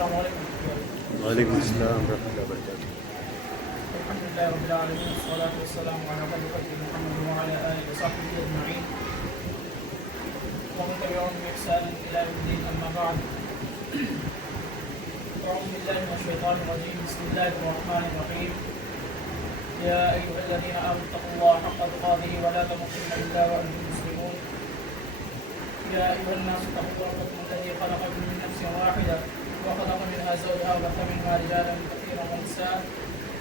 السلام علیکم۔ وعلیکم السلام ورحمۃ اللہ وبرکاتہ۔ الحمد لله رب العالمين والصلاة والسلام على خليفته محمد وعلى آله وصحبه أجمعين ومن تبعهم بإحسان إلى يوم الدين، أما بعد، أعوذ بالله من الشيطان الرجيم، بسم الله الرحمن الرحيم، يا أيها الذين آمنوا اتقوا الله حق تقاته ولا تموتن إلا وأنتم مسلمون، يا أيها الناس اتقوا ربكم الذي خلقكم من نفس واحدة وخلق منها زوجها وبث منها رجالا كثيرا ونساء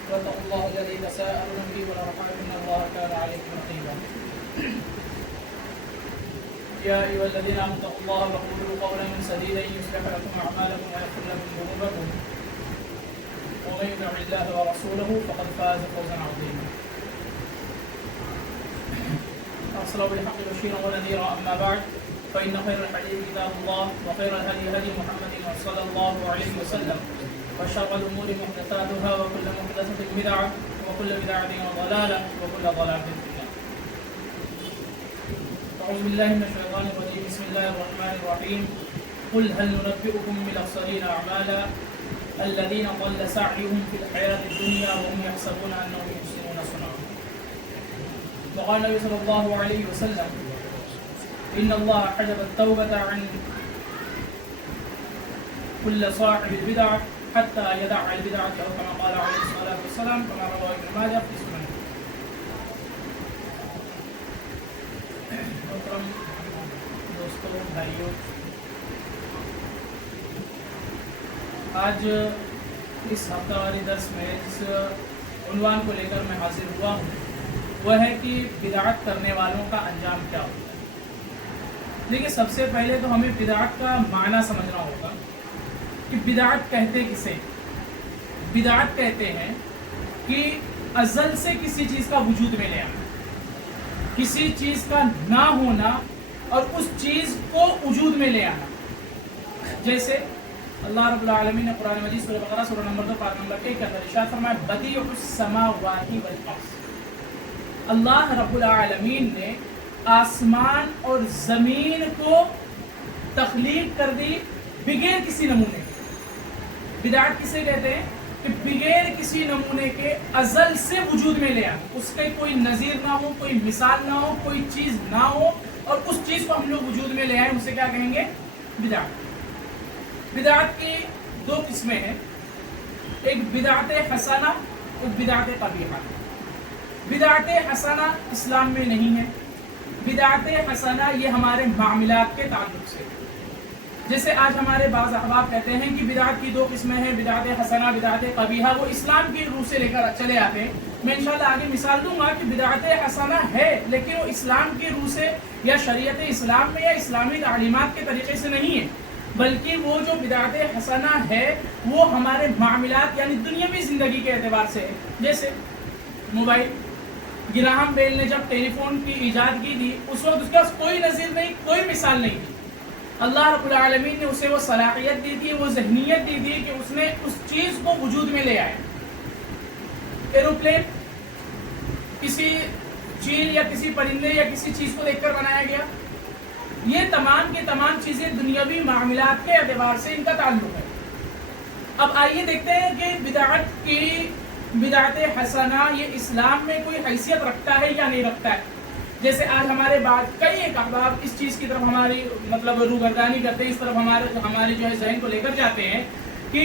واتقوا الله الذي تساءلون به والأرحام إن الله كان عليكم رقيبا، يا أيها الذين آمنوا اتقوا الله وقولوا قولا سديدا يصلح لكم أعمالكم ويغفر لكم ذنوبكم ومن يطع الله ورسوله فقد فاز فوزا عظيما. أرسله بالحق بشيرا ونذيرا، أما بعد، فإن خير الحديث كتاب الله وخير الهدي هدي محمد صلى الله عليه وسلم وشر الأمور محدثاتها وكل محدثة بدعة وكل بدعة ضلالة وكل ضلالة في النار. أعوذ بالله من الشيطان الرجيم، بسم الله الرحمن الرحيم، قل هل ننبئكم بالأخسرين أعمالا الذين ضل سعيهم في الحياة الدنيا وهم يحسبون أنهم يحسنون صنعا. وقال النبي صلى الله عليه وسلم إن الله حجب التوبة عن كل صاحب البدعة حتى يدع البدعة أو كما قال عليه الصلاة والسلام، كما رواه ابن ماجه في سننه. محترم دوستوں، بھائیوں، آج اس ہفتہ واری درس میں جس عنوان کو لے کر میں حاضر ہوا ہوں وہ ہے کہ بدعت کرنے والوں کا انجام کیا ہوتا ہے۔ دیکھیے، سب سے پہلے تو ہمیں بدعت کا معنی سمجھنا ہوگا کہ بدعت کہتے کسے؟ بدعت کہتے ہیں کہ ازل سے کسی چیز کا وجود میں لے آنا، کسی چیز کا نہ ہونا اور اس چیز کو وجود میں لے آنا۔ جیسے اللہ رب العالمین نے قرآن مجید سورہ بقرہ سورہ نمبر 2 پارہ نمبر 1 کے اندر ارشاد فرمایا، بدیع السماوات والارض، اللہ رب العالمین نے آسمان اور زمین کو تخلیق کر دی بغیر کسی نمونے کے۔ بدعت کسے کہتے ہیں؟ کہ بغیر کسی نمونے کے ازل سے وجود میں لے آنا، اس کے کوئی نظیر نہ ہو، کوئی مثال نہ ہو، کوئی چیز نہ ہو، اور اس چیز کو ہم لوگ وجود میں لے آئیں، اسے کیا کہیں گے؟ بدعت۔ بدعت کی دو قسمیں ہیں، ایک بدعت حسنہ، ایک بدعت قبیحہ۔ بدعت حسنہ اسلام میں نہیں ہے۔ بدعت حسنہ یہ ہمارے معاملات کے تعلق سے، جیسے آج ہمارے بعض احباب کہتے ہیں کہ بدعت کی دو قسمیں ہیں، بدعت حسنہ، بدعت قبیحہ، وہ اسلام کی روح سے لے کر چلے آتے ہیں۔ میں انشاءاللہ آگے مثال دوں گا کہ بدعت حسنہ ہے لیکن وہ اسلام کی روح سے یا شریعت اسلام میں یا اسلامی تعلیمات کے طریقے سے نہیں ہے، بلکہ وہ جو بدعت حسنہ ہے وہ ہمارے معاملات یعنی دنیاوی زندگی کے اعتبار سے ہے۔ جیسے موبائل، گراہم بیل نے جب ٹیلی فون کی ایجاد کی تھی اس وقت اس کا کوئی نظیر نہیں، کوئی مثال نہیں تھی۔ اللہ رب العالمین نے اسے وہ صلاحیت دی تھی، وہ ذہنیت دی تھی کہ اس نے اس چیز کو وجود میں لے آئے۔ ایروپلین کسی چیل یا کسی پرندے یا کسی چیز کو دیکھ کر بنایا گیا۔ یہ تمام کے تمام چیزیں دنیاوی معاملات کے اعتبار سے ان کا تعلق ہے۔ اب آئیے دیکھتے ہیں کہ بدعت حسنہ یہ اسلام میں کوئی حیثیت رکھتا ہے یا نہیں رکھتا ہے۔ جیسے آج ہمارے بعد کئی ایک احباب اس چیز کی طرف ہماری روگردانی کرتے ہیں، اس طرف ہمارے جو ہے ذہن کو لے کر جاتے ہیں کہ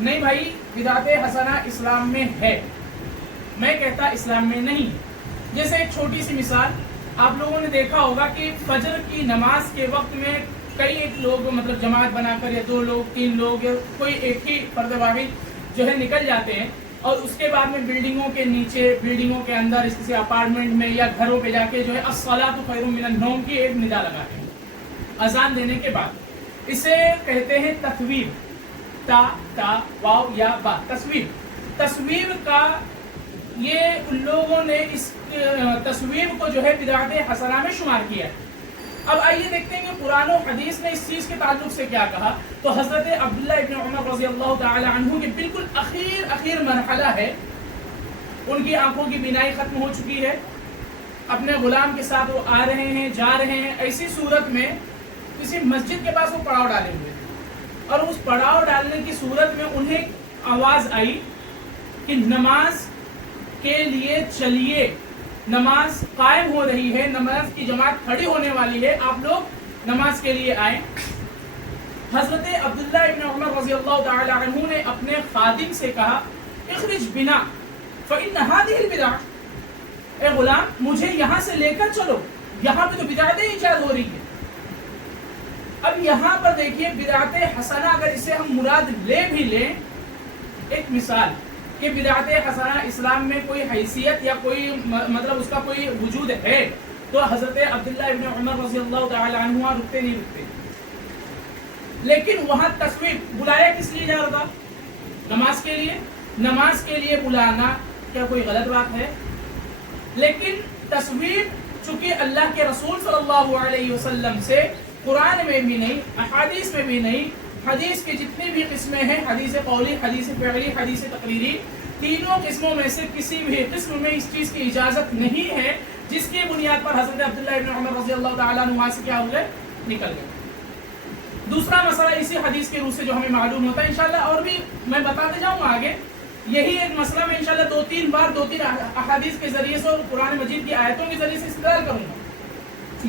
نہیں بھائی بدعت حسنہ اسلام میں ہے۔ میں کہتا اسلام میں نہیں۔ جیسے ایک چھوٹی سی مثال، آپ لوگوں نے دیکھا ہوگا کہ فجر کی نماز کے وقت میں کئی ایک لوگ جماعت بنا کر یا 2 لوگ 3 لوگ یا کوئی ایک ہی فرد واحد جو ہے نکل جاتے ہیں، اور اس کے بعد میں بلڈنگوں کے نیچے، بلڈنگوں کے اندر، کسی اپارٹمنٹ میں یا گھروں پہ جا کے جو ہے الصلاۃ خیر من النوم کی ایک ندا لگاتے ہیں اذان دینے کے بعد۔ اسے کہتے ہیں تثویب، تا واو یا با، تصویب۔ تصویب کا یہ ان لوگوں نے اس تصویب کو جو ہے بدعت حسنہ میں شمار کیا ہے۔ اب آئیے دیکھتے ہیں کہ قرآن و حدیث نے اس چیز کے تعلق سے کیا کہا۔ تو حضرت عبداللہ ابن عمر رضی اللہ تعالی عنہ کے بالکل اخیر مرحلہ ہے، ان کی آنکھوں کی بینائی ختم ہو چکی ہے، اپنے غلام کے ساتھ وہ آ رہے ہیں، جا رہے ہیں، ایسی صورت میں کسی مسجد کے پاس وہ پڑاؤ ڈالے ہوئے اور اس پڑاؤ ڈالنے کی صورت میں انہیں آواز آئی کہ نماز کے لیے چلیے، نماز قائم ہو رہی ہے، نماز کی جماعت کھڑی ہونے والی ہے، آپ لوگ نماز کے لیے آئیں۔ حضرت عبداللہ ابن عمر رضی اللہ تعالی عنہ نے اپنے خادم سے کہا اخرج بنا فإن هذه البدع، اے غلام مجھے یہاں سے لے کر چلو، یہاں پہ تو بدعتیں ایجاد ہو رہی ہیں۔ اب یہاں پر دیکھیے بدعت حسنہ اگر اسے ہم مراد لے بھی لیں، ایک مثال کہ بدعت حسنہ اسلام میں کوئی حیثیت یا کوئی مطلب اس کا کوئی وجود ہے، تو حضرت عبداللہ ابن عمر رضی اللہ تعالی عنہ وہاں رکتے نہیں رکتے، لیکن وہاں تصویب بلایا کس لیے جا رہا تھا؟ نماز کے لیے۔ نماز کے لیے بلانا کیا کوئی غلط بات ہے؟ لیکن تصویب چونکہ اللہ کے رسول صلی اللہ علیہ وسلم سے قرآن میں بھی نہیں، احادیث میں بھی نہیں، حدیث کی جتنی بھی قسمیں ہیں، حدیث قولی، حدیث فعلی، حدیث تقریری، تینوں قسموں میں سے کسی بھی قسم میں اس چیز کی اجازت نہیں ہے، جس کی بنیاد پر حضرت عبداللہ ابن عمر رضی اللہ تعالیٰ عنہ سے کیا ہوئے؟ نکل گئے۔ دوسرا مسئلہ اسی حدیث کے روح سے جو ہمیں معلوم ہوتا ہے، انشاءاللہ اور بھی میں بتاتے جاؤں گا آگے، یہی ایک مسئلہ میں انشاءاللہ دو تین احادیث کے ذریعے سے اور قرآن مجید کی آیتوں کے ذریعے سے استدلال کروں گا۔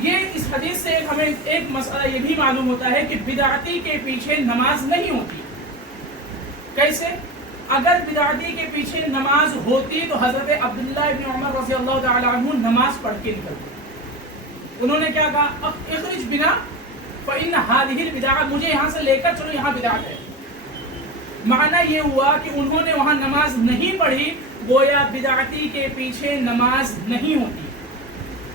یہ اس حدیث سے ہمیں ایک مسئلہ یہ بھی معلوم ہوتا ہے کہ بدعتی کے پیچھے نماز نہیں ہوتی۔ کیسے؟ اگر بدعتی کے پیچھے نماز ہوتی تو حضرت عبداللہ ابن عمر رضی اللہ تعالی عنہ نماز پڑھ کے نکلتے۔ انہوں نے کیا کہا؟ اخرج بنا فإن هذه البدع، مجھے یہاں سے لے کر چلو، یہاں بدعت ہے۔ معنی یہ ہوا کہ انہوں نے وہاں نماز نہیں پڑھی، گویا بدعتی کے پیچھے نماز نہیں ہوتی۔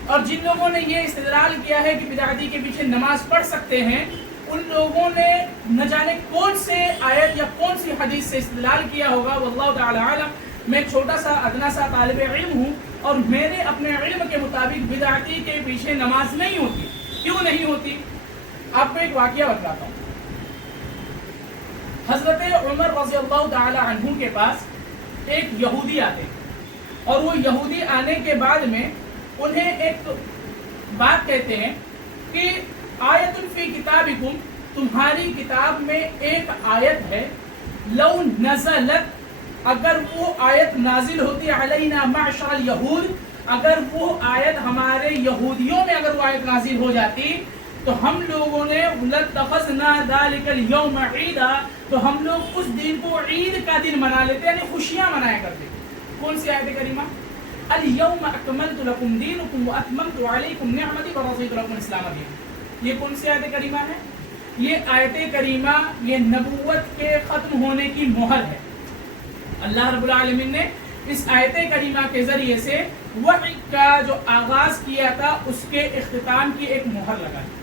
اور جن لوگوں نے یہ استدلال کیا ہے کہ بدعتی کے پیچھے نماز پڑھ سکتے ہیں، ان لوگوں نے نہ جانے کون سے آیت یا کون سی حدیث سے استدلال کیا ہوگا، واللہ تعالی عالم۔ میں ایک چھوٹا سا ادنا سا طالب علم ہوں، اور میرے اپنے علم کے مطابق بدعتی کے پیچھے نماز نہیں ہوتی۔ کیوں نہیں ہوتی؟ آپ کو ایک واقعہ بتاتا ہوں۔ حضرت عمر رضی اللہ تعالی عنہ کے پاس ایک یہودی آتے، اور وہ یہودی آنے کے بعد میں انہیں ایک بات کہتے ہیں کہ آیت فی کتابکم، تمہاری کتاب میں ایک آیت ہے، لو نزلت، اگر وہ آیت نازل ہوتی علینا معشر الیہود، اگر وہ آیت ہمارے یہودیوں میں اگر وہ آیت نازل ہو جاتی تو ہم لوگوں نے لَاتَّخَذْنَا ذَلِكَ الْيَوْمَ عِيدًا، تو ہم لوگ اس دن کو عید کا دن منا لیتے، یعنی خوشیاں منایا کرتے۔ کون سی آیت کریمہ؟ الْيَوْمَ أَكْمَلْتُ لَكُمْ دِينُكُمْ وَأَتْمَمْتُ عَلَيْكُمْ نِعْمَتِي وَرَضِيتُ لَكُمُ الْإِسْلَامَ دِينًا۔ یہ کون سی آیت کریمہ ہے؟ یہ آیت کریمہ یہ نبوت کے ختم ہونے کی مہر ہے۔ اللہ رب العالمین نے اس آیت کریمہ کے ذریعے سے وحی کا جو آغاز کیا تھا اس کے اختتام کی ایک مہر لگائی،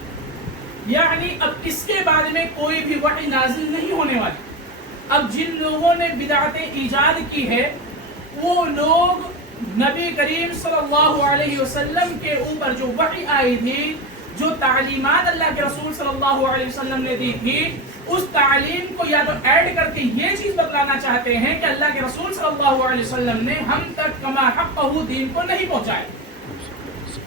یعنی اب اس کے بعد میں کوئی بھی وحی نازل نہیں ہونے والی۔ اب جن لوگوں نے بدعت ایجاد کی ہے وہ لوگ نبی کریم صلی اللہ علیہ وسلم کے اوپر جو وحی آئی تھی، جو تعلیمات اللہ کے رسول صلی اللہ علیہ وسلم نے دی تھی، اس تعلیم کو یا تو ایڈ کر کے یہ چیز بتلانا چاہتے ہیں کہ اللہ کے رسول صلی اللہ علیہ وسلم نے ہم تک کما حقہ دین کو نہیں پہنچائے۔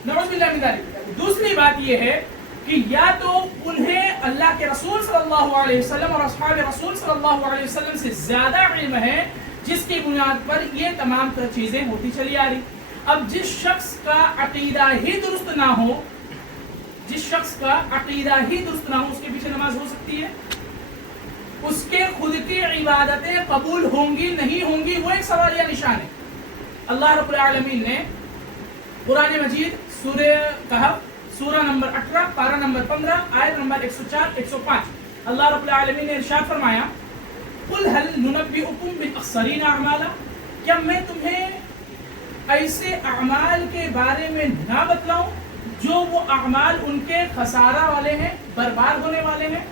نعوذ باللہ من ذالک۔ دوسری بات یہ ہے کہ یا تو انہیں اللہ کے رسول صلی اللہ علیہ وسلم اور اصحاب رسول صلی اللہ علیہ وسلم سے زیادہ علم ہے، جس کی بنیاد پر یہ تمام چیزیں ہوتی چلی آ رہی۔ اب جس شخص کا عقیدہ ہی درست نہ ہو، جس شخص کا عقیدہ ہی درست نہ ہو، اس کے پیچھے نماز ہو سکتی ہے؟ اس کے خود کی عبادتیں قبول ہوں گی نہیں ہوں گی، وہ ایک سوالیہ نشان ہے۔ اللہ رب العالمین نے قرآن مجید سورہ کہف سورہ نمبر 18 پارہ نمبر 15 آیت نمبر 104 105 اللہ رب العالمین نے ارشاد فرمایا قل هل ننبئکم بالاخسرین اعمالا، کیا میں تمہیں ایسے اعمال کے بارے میں نہ بتلاؤں جو وہ اعمال ان کے خسارہ والے ہیں، برباد ہونے والے ہیں؟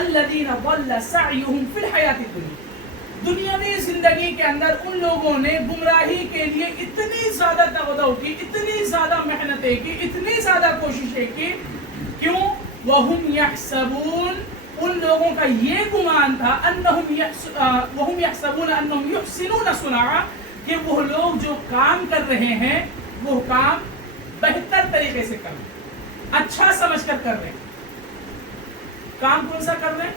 الذین ضل سعیہم فی الحیاۃ الدنیا، دنیاوی زندگی کے اندر ان لوگوں نے گمراہی کے لیے اتنی زیادہ تغدو کی، اتنی زیادہ محنتیں کی، اتنی زیادہ کوششیں کی، کیوں؟ وَهُمْ يَحْسَبُونَ، ان لوگوں کا یہ گمان تھا وَهُمْ يَحْسَبُونَ أَنَّهُمْ يُحْسِنُونَ صُنْعًا، کہ وہ لوگ جو کام کر رہے ہیں وہ کام بہتر طریقے سے کر رہے ہیں، اچھا سمجھ کر رہے ہیں۔ کام کون سا کر رہے ہیں؟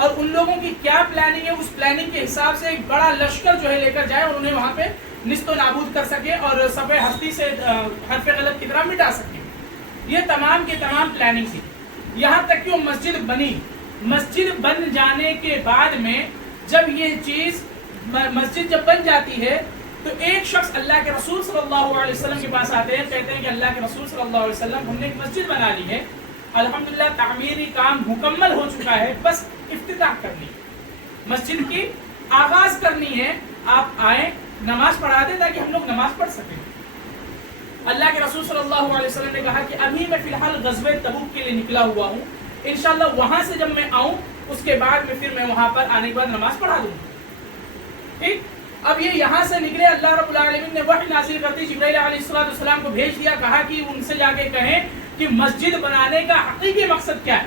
اور ان لوگوں کی کیا پلاننگ ہے، اس پلاننگ کے حساب سے ایک بڑا لشکر جو ہے لے کر جائے اور انہیں وہاں پہ نست و نابود کر سکے اور صفحہ ہستی سے حرف غلط کی طرح مٹا سکے. یہ تمام کے تمام پلاننگ تھی. یہاں تک کہ وہ مسجد بنی. مسجد بن جانے کے بعد میں جب یہ چیز مسجد جب بن جاتی ہے تو ایک شخص اللہ کے رسول صلی اللہ علیہ وسلم کے پاس آتے ہیں، کہتے ہیں کہ اللہ کے رسول صلی اللہ علیہ وسلم ہم نے ایک مسجد بنا لی ہے، الحمدللہ تعمیری کام مکمل ہو چکا ہے، بس افتتاح کرنی ہے، مسجد کی آغاز کرنی ہے، آپ آئیں نماز پڑھا دیں تاکہ ہم لوگ نماز پڑھ سکیں. اللہ کے رسول صلی اللہ علیہ وسلم نے کہا کہ ابھی میں فی الحال غزوہ تبوک کے لیے نکلا ہوا ہوں، انشاءاللہ وہاں سے جب میں آؤں اس کے بعد میں پھر میں وہاں پر آنے کے بعد نماز پڑھا دوں. ٹھیک. اب یہ یہاں سے نکلے، اللہ رب العالمین نے وحی نازل کرتی جبرائیل علیہ السلام کو بھیج دیا، کہا کہ ان سے جا کے کہیں کہ مسجد بنانے کا حقیقی مقصد کیا ہے،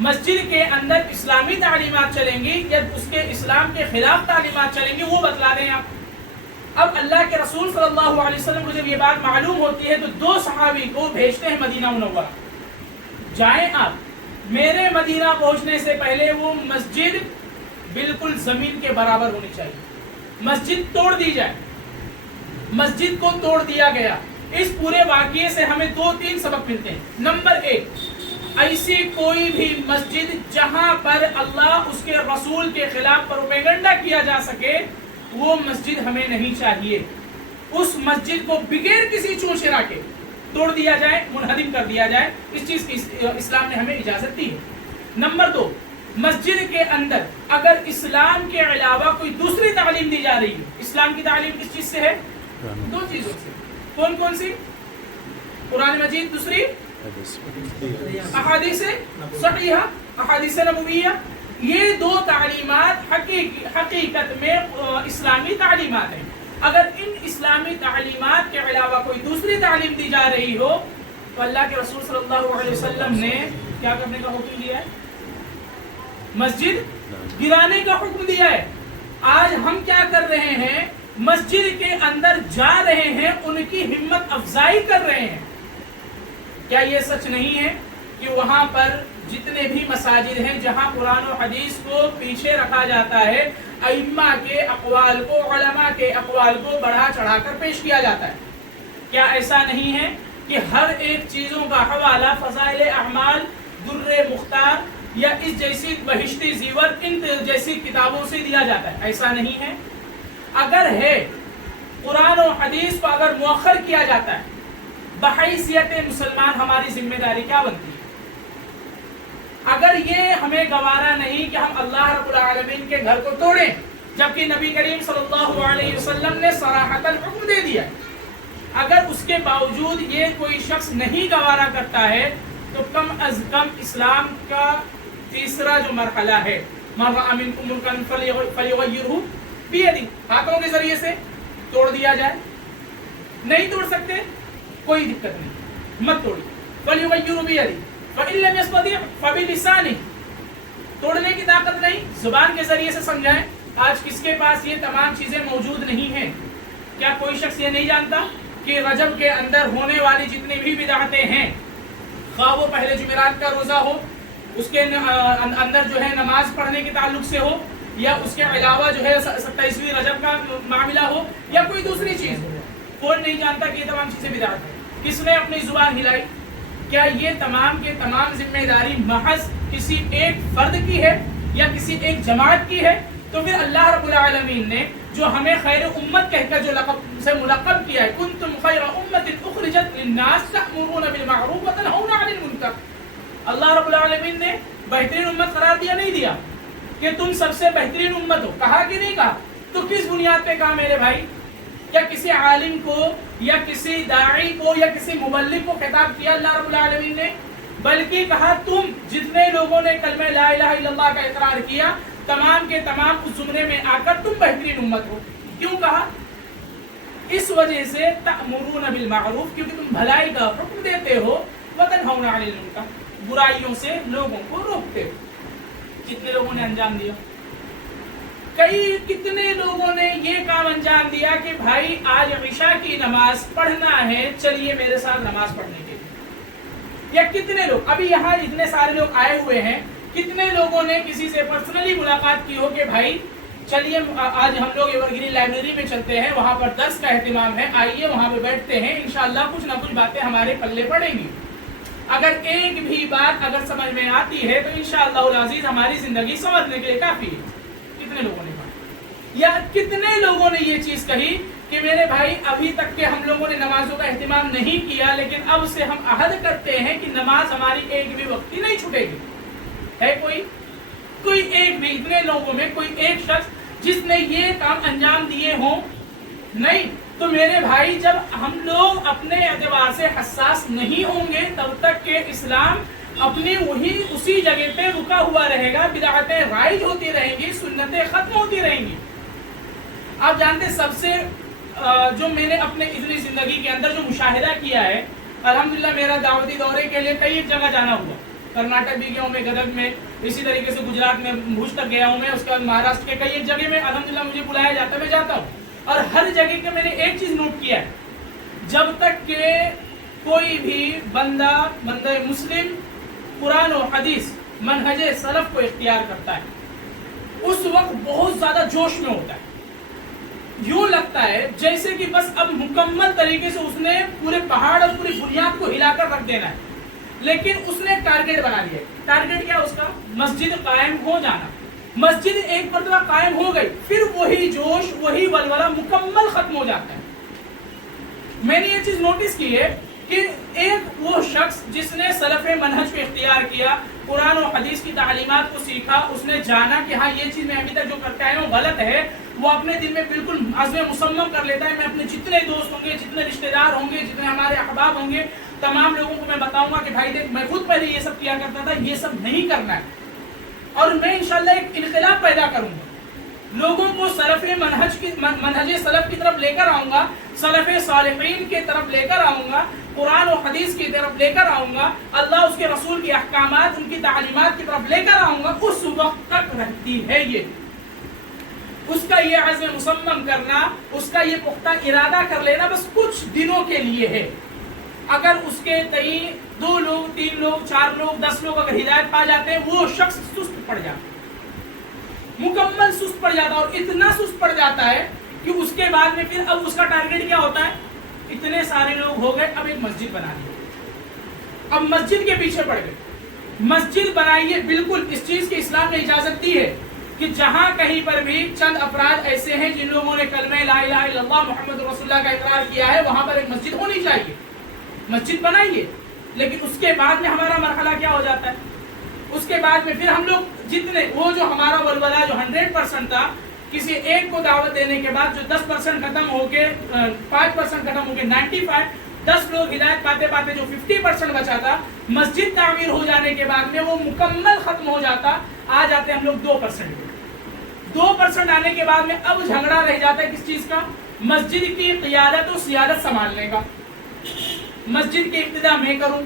مسجد کے اندر اسلامی تعلیمات چلیں گی یا اس کے اسلام کے خلاف تعلیمات چلیں گی، وہ بتلا دیں آپ. اب اللہ کے رسول صلی اللہ علیہ وسلم کو جب یہ بات معلوم ہوتی ہے تو 2 صحابی کو بھیجتے ہیں مدینہ منورہ، جائیں آپ. میرے مدینہ پہنچنے سے پہلے وہ مسجد بالکل زمین کے برابر ہونی چاہیے، مسجد توڑ دی جائے. مسجد کو توڑ دیا گیا. اس پورے واقعے سے ہمیں 2-3 سبق ملتے ہیں. نمبر 1، ایسی کوئی بھی مسجد جہاں پر اللہ اس کے رسول کے خلاف پروپیگنڈا کیا جا سکے وہ مسجد ہمیں نہیں چاہیے. اس مسجد کو بغیر کسی چون چرا کے توڑ دیا جائے، منہدم کر دیا جائے. اس چیز کی اسلام نے ہمیں اجازت دی ہے. نمبر 2، مسجد کے اندر اگر اسلام کے علاوہ کوئی دوسری تعلیم دی جا رہی ہے، اسلام کی تعلیم کس چیز سے ہے؟ 2 چیزوں سے. کون کون سی؟ قرآن مجید، دوسری احادیث صحیحہ، احادیث نبویہ. یہ 2 تعلیمات حقیقت میں اسلامی تعلیمات ہیں. اگر ان اسلامی تعلیمات کے علاوہ کوئی دوسری تعلیم دی جا رہی ہو تو اللہ کے رسول صلی اللہ علیہ وسلم نے کیا کرنے کا حکم دیا ہے؟ مسجد گرانے کا حکم دیا ہے. آج ہم کیا کر رہے ہیں؟ مسجد کے اندر جا رہے ہیں، ان کی ہمت افزائی کر رہے ہیں. کیا یہ سچ نہیں ہے کہ وہاں پر جتنے بھی مساجد ہیں جہاں قرآن و حدیث کو پیچھے رکھا جاتا ہے، ائمہ کے اقوال کو، علماء کے اقوال کو بڑھا چڑھا کر پیش کیا جاتا ہے؟ کیا ایسا نہیں ہے کہ ہر ایک چیزوں کا حوالہ فضائل اعمال، در مختار یا اس جیسی بہشتی زیور، ان جیسی کتابوں سے دیا جاتا ہے؟ ایسا نہیں ہے. اگر ہے، قرآن و حدیث کو اگر مؤخر کیا جاتا ہے، بحیثیت مسلمان ہماری ذمہ داری کیا بنتی ہے؟ اگر یہ ہمیں گوارا نہیں کہ ہم اللہ رب العالمین کے گھر کو توڑیں جبکہ نبی کریم صلی اللہ علیہ وسلم نے صراحتاً حکم دے دیا، اگر اس کے باوجود یہ کوئی شخص نہیں گوارا کرتا ہے تو کم از کم اسلام کا تیسرا جو مرحلہ ہے، مَن رَأَىٰ مِنكُم مُنكَرًا فَلْيُغَيِّرْهُ بِيَدِهِ، ہاتھوں کے ذریعے سے توڑ دیا جائے. نہیں توڑ سکتے، کوئی دقت نہیں، مت توڑیے. فَلْيُغَيِّرْهُ بِيَدِهِ فَإِن لَّمْ يَسْتَطِعْ فَبِلِسَانِهِ، توڑنے کی طاقت نہیں، زبان کے ذریعے سے سمجھائیں. آج کس کے پاس یہ تمام چیزیں موجود نہیں ہیں؟ کیا کوئی شخص یہ نہیں جانتا کہ رجب کے اندر ہونے والی جتنی بھی بدعتیں ہیں، خواہ وہ پہلے جمعرات کا روزہ ہو، اس کے اندر جو ہے نماز پڑھنے کے تعلق سے ہو، یا اس کے علاوہ جو ہے 27ویں رجب کا معاملہ ہو، یا کوئی دوسری چیز ہو، کون نہیں جانتا کہ یہ تمام چیزیں بدعت ہیں؟ کس نے اپنی زبان ہلائی؟ کیا یہ تمام کے تمام ذمہ داری محض کسی ایک فرد کی ہے یا کسی ایک جماعت کی ہے؟ تو پھر اللہ رب العالمین نے جو ہمیں خیر امت کہہ کر جو لقب سے ملقب کیا ہے، کنتم خیر امت اخرجت للناس تأمرون بالمعروف وتنہون عن المنکر، اللہ رب العالمین نے بہترین امت قرار دیا نہیں دیا کہ تم سب سے بہترین امت ہو؟ کہا کہ نہیں کہا؟ تو کس بنیاد پہ کہا میرے بھائی؟ کیا کسی عالم کو یا کسی داعی کو یا کسی مبلغ کو خطاب کیا اللہ رب العالمین نے؟ بلکہ کہا تم جتنے لوگوں نے کلمہ لا الہ الا اللہ کا اقرار کیا، تمام کے تمام اس زمرے میں آ کر تم بہترین امت ہو. کیوں کہا؟ اس وجہ سے تأمرون بالمعروف، کیونکہ تم بھلائی کا حکم دیتے ہو، وتنہون عن المنکر، برائیوں سے لوگوں کو روکتے ہو. کتنے لوگوں نے انجام دیا؟ کتنے لوگوں نے یہ کام انجام دیا کہ بھائی آج عشاء کی نماز پڑھنا ہے، چلیے میرے ساتھ نماز پڑھنے کے لیے. یا کتنے لوگ ابھی یہاں اتنے سارے لوگ آئے ہوئے ہیں کتنے لوگوں نے کسی سے پرسنلی ملاقات کی ہو کہ بھائی چلیے آج ہم لوگ ایور گرین لائبریری میں چلتے ہیں، وہاں پر درس کا اہتمام ہے، آئیے وہاں پہ بیٹھتے ہیں، انشاءاللہ کچھ نہ کچھ باتیں ہمارے پلے پڑیں گی. اگر ایک بھی بات اگر سمجھ میں آتی ہے تو انشاءاللہ العزیز ہماری زندگی سنورنے کے لیے کافی ہے. کتنے لوگوں نے کہا یا کتنے لوگوں نے یہ چیز کہی کہ میرے بھائی ابھی تک کے ہم لوگوں نے نمازوں کا اہتمام نہیں کیا، لیکن اب سے ہم عہد کرتے ہیں کہ نماز ہماری ایک بھی وقتی نہیں چھوٹے گی. ہے کوئی ایک بھی اتنے لوگوں میں کوئی ایک شخص جس نے یہ کام انجام دیے ہوں؟ نہیں. تو میرے بھائی جب ہم لوگ اپنے اعتبار سے حساس نہیں ہوں گے تب تک کہ اسلام اپنی اسی جگہ پہ رکا ہوا رہے گا، بدعتیں رائج ہوتی رہیں گی، سنتیں ختم ہوتی رہیں گی. آپ جانتے سب سے جو میں نے اپنے اتنی زندگی کے اندر جو مشاہدہ کیا ہے، الحمدللہ میرا دعوتی دورے کے لیے کئی جگہ جانا ہوا. کرناٹک بھی گیا ہوں میں، گدگ میں، اسی طریقے سے گجرات میں بھوج تک گیا ہوں میں، اس کے بعد مہاراشٹر کے کئی جگہ میں الحمدللہ مجھے بلایا جاتا ہے، میں جاتا ہوں. اور ہر جگہ کے میں نے ایک چیز نوٹ کیا ہے، جب تک کہ کوئی بھی بندہ مسلم قرآن و حدیث منہج سلف کو اختیار کرتا ہے اس وقت بہت زیادہ جوش میں ہوتا ہے. یوں لگتا ہے جیسے کہ بس اب مکمل طریقے سے اس نے پورے پہاڑ اور پوری بنیاد کو ہلا کر رکھ دینا ہے. لیکن اس نے ٹارگیٹ بنا لیا. ٹارگیٹ کیا اس کا؟ مسجد قائم ہو جانا. مسجد ایک مرتبہ قائم ہو گئی پھر وہی جوش وہی ولولہ مکمل ختم ہو جاتا ہے. میں نے یہ چیز نوٹس کی ہے کہ ایک وہ شخص جس نے سلف منہج کو اختیار کیا، قرآن و حدیث کی تعلیمات کو سیکھا، اس نے جانا کہ ہاں یہ چیز میں ابھی تک جو کرتے آیا ہوں غلط ہے، وہ اپنے دل میں بالکل عزم مصمم کر لیتا ہے میں اپنے جتنے دوست ہوں گے، جتنے رشتہ دار ہوں گے، جتنے ہمارے احباب ہوں گے، تمام لوگوں کو میں بتاؤں گا کہ بھائی دیکھ میں خود پہلے یہ سب کیا کرتا تھا، یہ سب نہیں کرنا ہے، اور میں انشاءاللہ ایک انقلاب پیدا کروں گا. لوگوں کو سلف منہج سلف کی طرف لے کر آؤں گا، سلف صالحین کی طرف لے کر آؤں گا، قرآن و حدیث کی طرف لے کر آؤں گا، اللہ اس کے رسول کی احکامات ان کی تعلیمات کی طرف لے کر آؤں گا. اس وقت تک رہتی ہے یہ اس کا یہ عزم مصمم کرنا، اس کا یہ پختہ ارادہ کر لینا بس کچھ دنوں کے لیے ہے. اگر اس کے تئیں 2 لوگ 3 لوگ 4 لوگ 10 لوگ اگر ہدایت پا جاتے ہیں وہ شخص سست پڑ جاتا ہے، مکمل سست پڑ جاتا ہے، اور اتنا سست پڑ جاتا ہے کہ اس کے بعد میں پھر اب اس کا ٹارگیٹ کیا ہوتا ہے؟ اتنے سارے لوگ ہو گئے، اب ایک مسجد بنا لی. اب مسجد کے پیچھے پڑ گئے. مسجد بنائیے، بالکل اس چیز کی اسلام نے اجازت دی ہے کہ جہاں کہیں پر بھی چند افراد ایسے ہیں جن لوگوں نے کلمہ لا الہ الا اللہ محمد رسول اللہ کا اقرار کیا ہے، وہاں پر ایک مسجد ہونی چاہیے، مسجد بنائیے. لیکن اس کے بعد میں ہمارا مرحلہ کیا ہو جاتا ہے؟ اس کے بعد میں پھر ہم لوگ جتنے وہ جو ہمارا ولولہ جو 100% تھا، کسی ایک کو دعوت دینے کے بعد جو 10% ختم ہو کے 5% ختم ہو کے 95، 10 لوگ ہدایت پاتے پاتے جو 50% بچا تھا، مسجد تعمیر ہو جانے کے بعد میں وہ مکمل ختم ہو جاتا. آ جاتے ہم لوگ 2%. 2% آنے کے بعد میں اب جھگڑا رہ جاتا ہے کس چیز کا؟ مسجد کی قیادت و سیادت سنبھالنے کا. مسجد کی ابتدا میں کروں،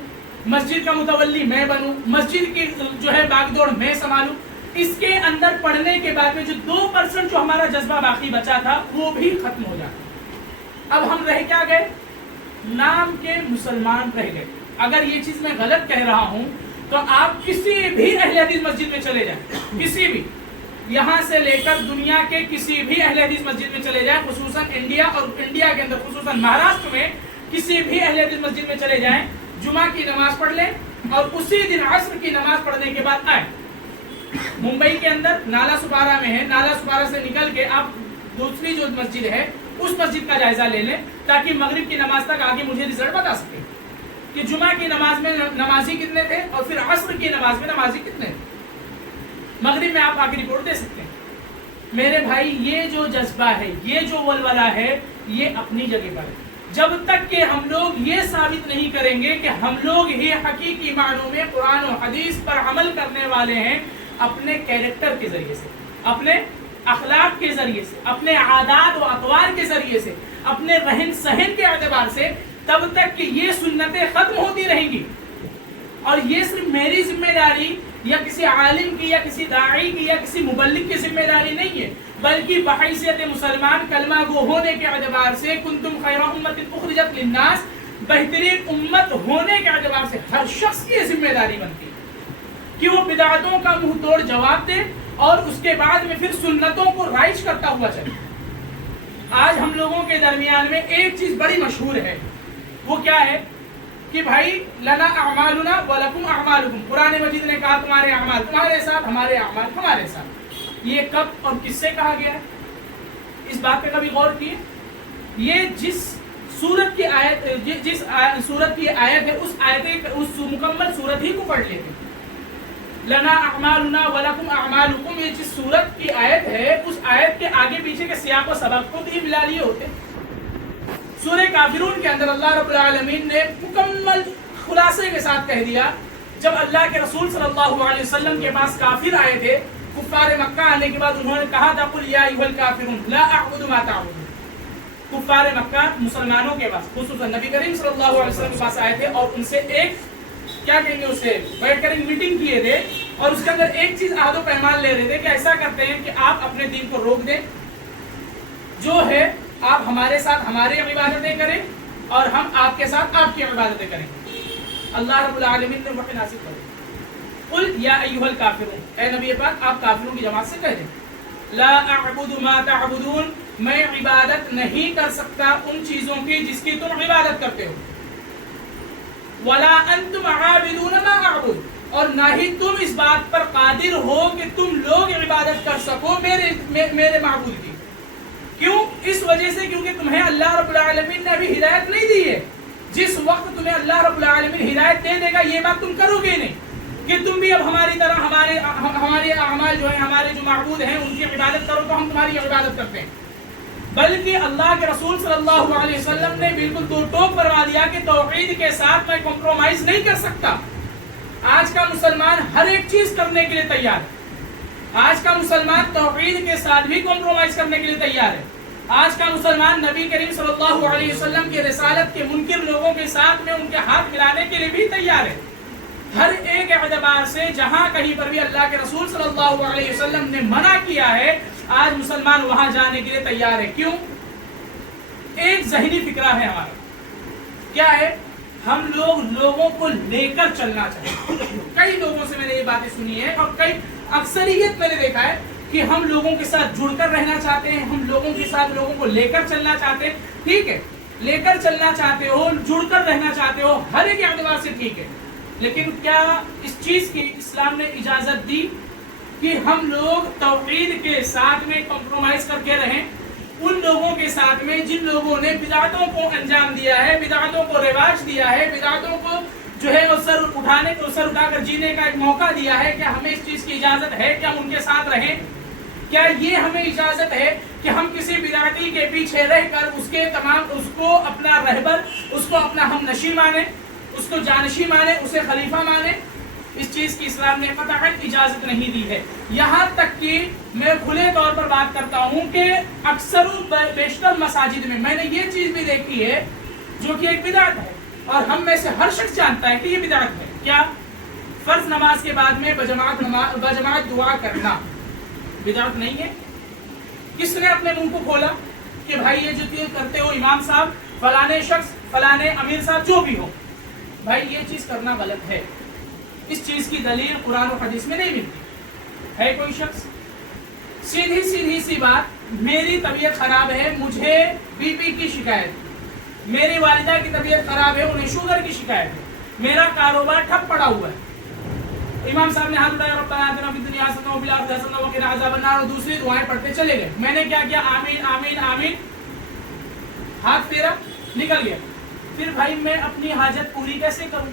مسجد کا متولی میں بنوں، مسجد کی جو ہے باغ دوڑ میں سنبھالوں. اس کے اندر پڑھنے کے بعد میں جو 2% جو ہمارا جذبہ باقی بچا تھا وہ بھی ختم ہو جاتا. اب ہم رہ کیا گئے؟ نام کے مسلمان رہ گئے. اگر یہ چیز میں غلط کہہ رہا ہوں تو آپ کسی بھی اہل حدیث مسجد میں چلے جائیں، کسی بھی، یہاں سے لے کر دنیا کے کسی بھی اہل حدیث مسجد میں چلے جائیں، خصوصاً انڈیا اور انڈیا کے اندر خصوصاً مہاراشٹر میں کسی بھی اہل حدیث مسجد میں چلے جائیں، جمعہ کی نماز پڑھ لیں اور اسی دن عصر کی نماز پڑھنے کے بعد آئیں. ممبئی کے اندر نالا سپارہ میں ہے، نالا سپارہ سے نکل کے آپ دوسری جو مسجد ہے اس مسجد کا جائزہ لے لیں تاکہ مغرب کی نماز تک آگے مجھے رزلٹ بتا سکیں کہ جمعہ کی نماز میں نمازی کتنے تھے اور پھر عصر کی نماز میں نمازی کتنے تھے. مغرب میں آپ آ کے رپورٹ دے سکتے ہیں. میرے بھائی یہ جو جذبہ ہے، یہ جو ولولہ ہے، یہ اپنی جگہ پر ہے. جب تک کہ ہم لوگ یہ ثابت نہیں کریں گے کہ ہم لوگ ہی حقیقی معنوں میں قرآن و حدیث پر عمل کرنے والے ہیں، اپنے کیریکٹر کے ذریعے سے، اپنے اخلاق کے ذریعے سے، اپنے عادات و اطوار کے ذریعے سے، اپنے رہن سہن کے اعتبار سے، تب تک کہ یہ سنتیں ختم ہوتی رہیں گی. اور یہ صرف میری ذمہ داری یا کسی عالم کی یا کسی داعی کی یا کسی مبلغ کی ذمہ داری نہیں ہے، بلکہ بحیثیت مسلمان کلمہ گو ہونے کے اعتبار سے، کنتم خیر امت اخرجت للناس، بہترین امت ہونے کے اعتبار سے ہر شخص کی ذمہ داری بنتی ہے کہ وہ بدعتوں کا منہ توڑ جواب دے اور اس کے بعد میں پھر سنتوں کو رائج کرتا ہوا چلے. آج ہم لوگوں کے درمیان میں ایک چیز بڑی مشہور ہے، وہ کیا ہے کہ بھائی لنا اعمالنا ولکم اعمالکم. قرآن مجید نے کہا تمہارے اعمال تمہارے ساتھ، ہمارے اعمال ہمارے ساتھ. یہ کب اور کس سے کہا گیا ہے؟ اس بات پہ کبھی غور کیے؟ یہ جس سورت کی آیت، جس سورت کی آیت ہے اس مکمل سورت ہی کو پڑھ لیتے. لنا اعمالنا ولکم اعمالکم، یہ جس سورت کی آیت ہے اس آیت کے آگے پیچھے کے سیاق و سباق کو بھی ملا لیے ہوتے. سورہ کافرون کے اندر اللہ رب العالمین نے مکمل خلاصے کے ساتھ کہہ دیا، جب اللہ کے رسول صلی اللہ علیہ وسلم کے پاس کافر آئے تھے، کفار مکہ آنے کے بعد انہوں نے کہا تھا قل یا ایھا الکافرون لا اعبد ما تعبدون. کفار مکہ مسلمانوں کے پاس، خصوصاً نبی کریم صلی اللہ علیہ وسلم کے پاس آئے تھے اور ان سے ایک کیا کہیں گے اسے بیٹھ کر ایک میٹنگ کیے تھے اور اس کے اندر ایک چیز عہد و پیمان لے رہے تھے کہ ایسا کرتے ہیں کہ آپ اپنے دین کو روک دیں، جو ہے آپ ہمارے ساتھ ہماری عبادتیں کریں اور ہم آپ کے ساتھ آپ کی عبادتیں کریں. اللہ رب العالمین نے وحی نازل کر دی، قل یا ایھا الکافرون، اے نبی پاک آپ کافروں کی جماعت سے کہہ دیں لا اعبد ما تعبدون، میں عبادت نہیں کر سکتا ان چیزوں کی جس کی تم عبادت کرتے ہو. ولا انتم عابدون ما اعبد، اور نہ ہی تم اس بات پر قادر ہو کہ تم لوگ عبادت کر سکو میرے معبود کی. کیوں؟ اس وجہ سے کیونکہ تمہیں اللہ رب العالمین نے ابھی ہدایت نہیں دی ہے. جس وقت تمہیں اللہ رب العالمین ہدایت دے دے گا یہ بات تم کرو گے نہیں کہ تم بھی اب ہماری طرح ہمارے اعمال جو ہیں، ہمارے جو معبود ہیں ان کی عبادت کرو تو ہم تمہاری عبادت کرتے ہیں. بلکہ اللہ کے رسول صلی اللہ علیہ وسلم نے بالکل دو ٹوک فرما دیا کہ توحید کے ساتھ میں کمپرومائز نہیں کر سکتا. آج کا مسلمان ہر ایک چیز کرنے کے لیے تیار ہے. آج کا مسلمان توحید کے ساتھ بھی کمپرومائز کرنے کے لیے تیار ہے. آج کا مسلمان نبی کریم صلی اللہ علیہ وسلم کی رسالت کے منکر لوگوں کے ساتھ میں ان کے ہاتھ ملانے کے لیے بھی تیار ہے. ہر ایک اعتبار سے جہاں کہیں پر بھی اللہ کے رسول صلی اللہ علیہ وسلم نے منع کیا ہے آج مسلمان وہاں جانے کے لیے تیار ہے. کیوں؟ ایک ذہنی فکرہ ہے ہمارا، کیا ہے؟ ہم لوگوں کو لے کر چلنا چاہتے ہیں. کئی لوگوں سے میں نے یہ باتیں سنی ہے اور کئی اکثریت میں نے دیکھا ہے کہ ہم لوگوں کے ساتھ جڑ کر رہنا چاہتے ہیں، ہم لوگوں کے ساتھ لوگوں کو لے کر چلنا چاہتے ہیں. ٹھیک ہے، لے کر چلنا چاہتے ہو، جڑ کر رہنا چاہتے ہو، ہر ایک اعتبار سے ٹھیک ہے. لیکن کیا اس چیز کی اسلام نے اجازت دی کہ ہم لوگ توحید کے ساتھ میں کمپرومائز کر کے رہیں ان لوگوں کے ساتھ میں جن لوگوں نے بدعتوں کو انجام دیا ہے، بدعتوں کو رواج دیا ہے، بدعتوں کو جو ہے سر اٹھا کر جینے کا ایک موقع دیا ہے؟ کیا ہمیں اس چیز کی اجازت ہے کہ ہم ان کے ساتھ رہیں؟ کیا یہ ہمیں اجازت ہے کہ ہم کسی بدعتی کے پیچھے رہ کر اس کو اپنا رہبر، اس کو اپنا ہم نشی مانیں، اس کو جانشی مانے، اسے خلیفہ مانے؟ اس چیز کی اسلام نے قطعاً اجازت نہیں دی ہے. یہاں تک کہ میں کھلے طور پر بات کرتا ہوں کہ اکثر بیشتر مساجد میں نے یہ چیز بھی دیکھی ہے جو کہ ایک بدعت ہے اور ہم میں سے ہر شخص جانتا ہے کہ یہ بدعت ہے. کیا؟ فرض نماز کے بعد میں بجماعت دعا کرنا بدعت نہیں ہے؟ کس نے اپنے منہ کو کھولا کہ بھائی یہ جو چیز کرتے ہو امام صاحب، فلانے شخص، فلانے امیر صاحب، جو بھی ہو، بھائی یہ چیز کرنا غلط ہے. اس چیز کی دلیل قرآن و حدیث میں نہیں ملتی ہے. کوئی شخص سیدھی سی بات، میری طبیعت خراب ہے، مجھے بی پی کی شکایت، میری والدہ کی طبیعت خراب ہے، انہیں شوگر کی شکایت ہے، میرا کاروبار ٹھپ پڑا ہوا ہے. امام صاحب نے ہاتھ اٹھایا ربنا آتنا فی الدنیا حسنۃ وفی الآخرۃ حسنۃ وقنا عذاب النار، اور دوسری دعائیں پڑھتے چلے گئے. میں نے کیا کیا؟ آمین آمین آمین، ہاتھ پھیرا، نکل گیا. پھر بھائی میں اپنی حاجت پوری کیسے کروں؟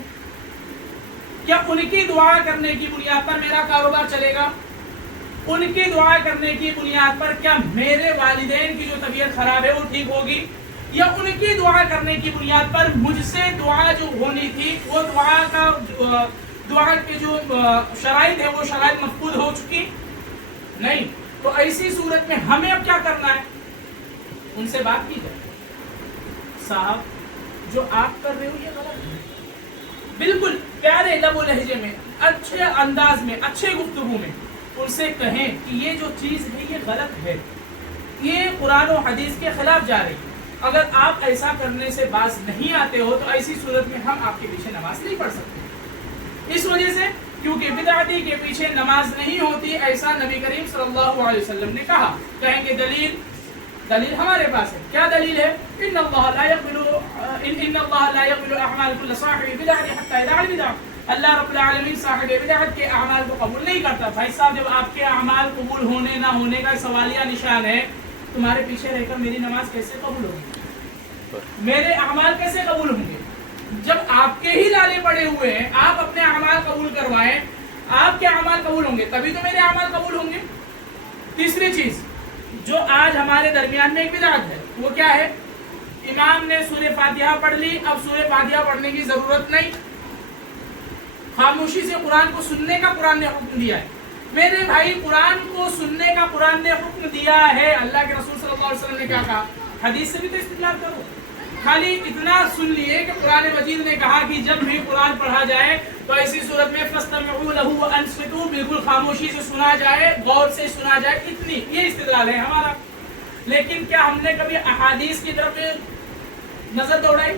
کیا ان کی دعا کرنے کی بنیاد پر میرا کاروبار چلے گا؟ ان کی دعا کرنے کی بنیاد پر کیا میرے والدین کی جو طبیعت خراب ہے وہ ٹھیک ہوگی؟ یا ان کی دعا کرنے کی بنیاد پر مجھ سے دعا جو ہونی تھی وہ دعا کے جو شرائط ہے وہ شرائط مفقود ہو چکی؟ نہیں. تو ایسی صورت میں ہمیں اب کیا کرنا ہے؟ ان سے بات کی جائے، صاحب جو آپ کر رہے ہو یہ غلط ہے. بالکل پیارے لب و لہجے میں، اچھے انداز میں، اچھے گفتگو میں ان سے کہیں کہ یہ جو چیز ہے یہ غلط ہے، یہ قرآن و حدیث کے خلاف جا رہی ہے. اگر آپ ایسا کرنے سے باز نہیں آتے ہو تو ایسی صورت میں ہم آپ کے پیچھے نماز نہیں پڑھ سکتے. اس وجہ سے کیونکہ بدعتی کے پیچھے نماز نہیں ہوتی، ایسا نبی کریم صلی اللہ علیہ وسلم نے کہا۔ کہیں گے دلیل ہمارے پاس ہے، کیا دلیل ہے؟ ان اللہ لا يقبل اعمال كل صاحب بدعۃ حتى يدع البدع، اللہ رب العالمین صاحب بدعت کے اعمال کو قبول نہیں کرتا۔ بھائی صاحب، جب آپ کے اعمال قبول ہونے نہ ہونے کا سوالیہ نشان ہے، تمہارے پیچھے رہ کر میری نماز کیسے قبول ہوگی؟ میرے اعمال کیسے قبول ہوں گے؟ جب آپ کے ہی لالے پڑے ہوئے ہیں، آپ اپنے اعمال قبول کروائیں، آپ کے اعمال قبول ہوں گے تبھی تو میرے اعمال قبول ہوں گے۔ تیسری چیز جو آج ہمارے درمیان میں ایک بدعت ہے، وہ کیا ہے؟ امام نے سورہ فاتحہ پڑھ لی، اب سورہ فاتحہ پڑھنے کی ضرورت نہیں، خاموشی سے قرآن کو سننے کا قرآن نے حکم دیا ہے۔ میرے بھائی، قرآن کو سننے کا قرآن نے حکم دیا ہے، اللہ کے رسول صلی اللہ علیہ وسلم نے کیا کہا؟ حدیث سے بھی تو استدلال کرو۔ خالی اتنا سن لیے کہ قرآن مجید نے کہا کہ جب بھی قرآن پڑھا جائے تو ایسی صورت میں فاستمعوا لہ وانصتوا، بالکل خاموشی سے سنا جائے، غور سے سنا جائے، اتنی یہ استدلال ہے ہمارا۔ لیکن کیا ہم نے کبھی احادیث کی طرف نظر دوڑائی؟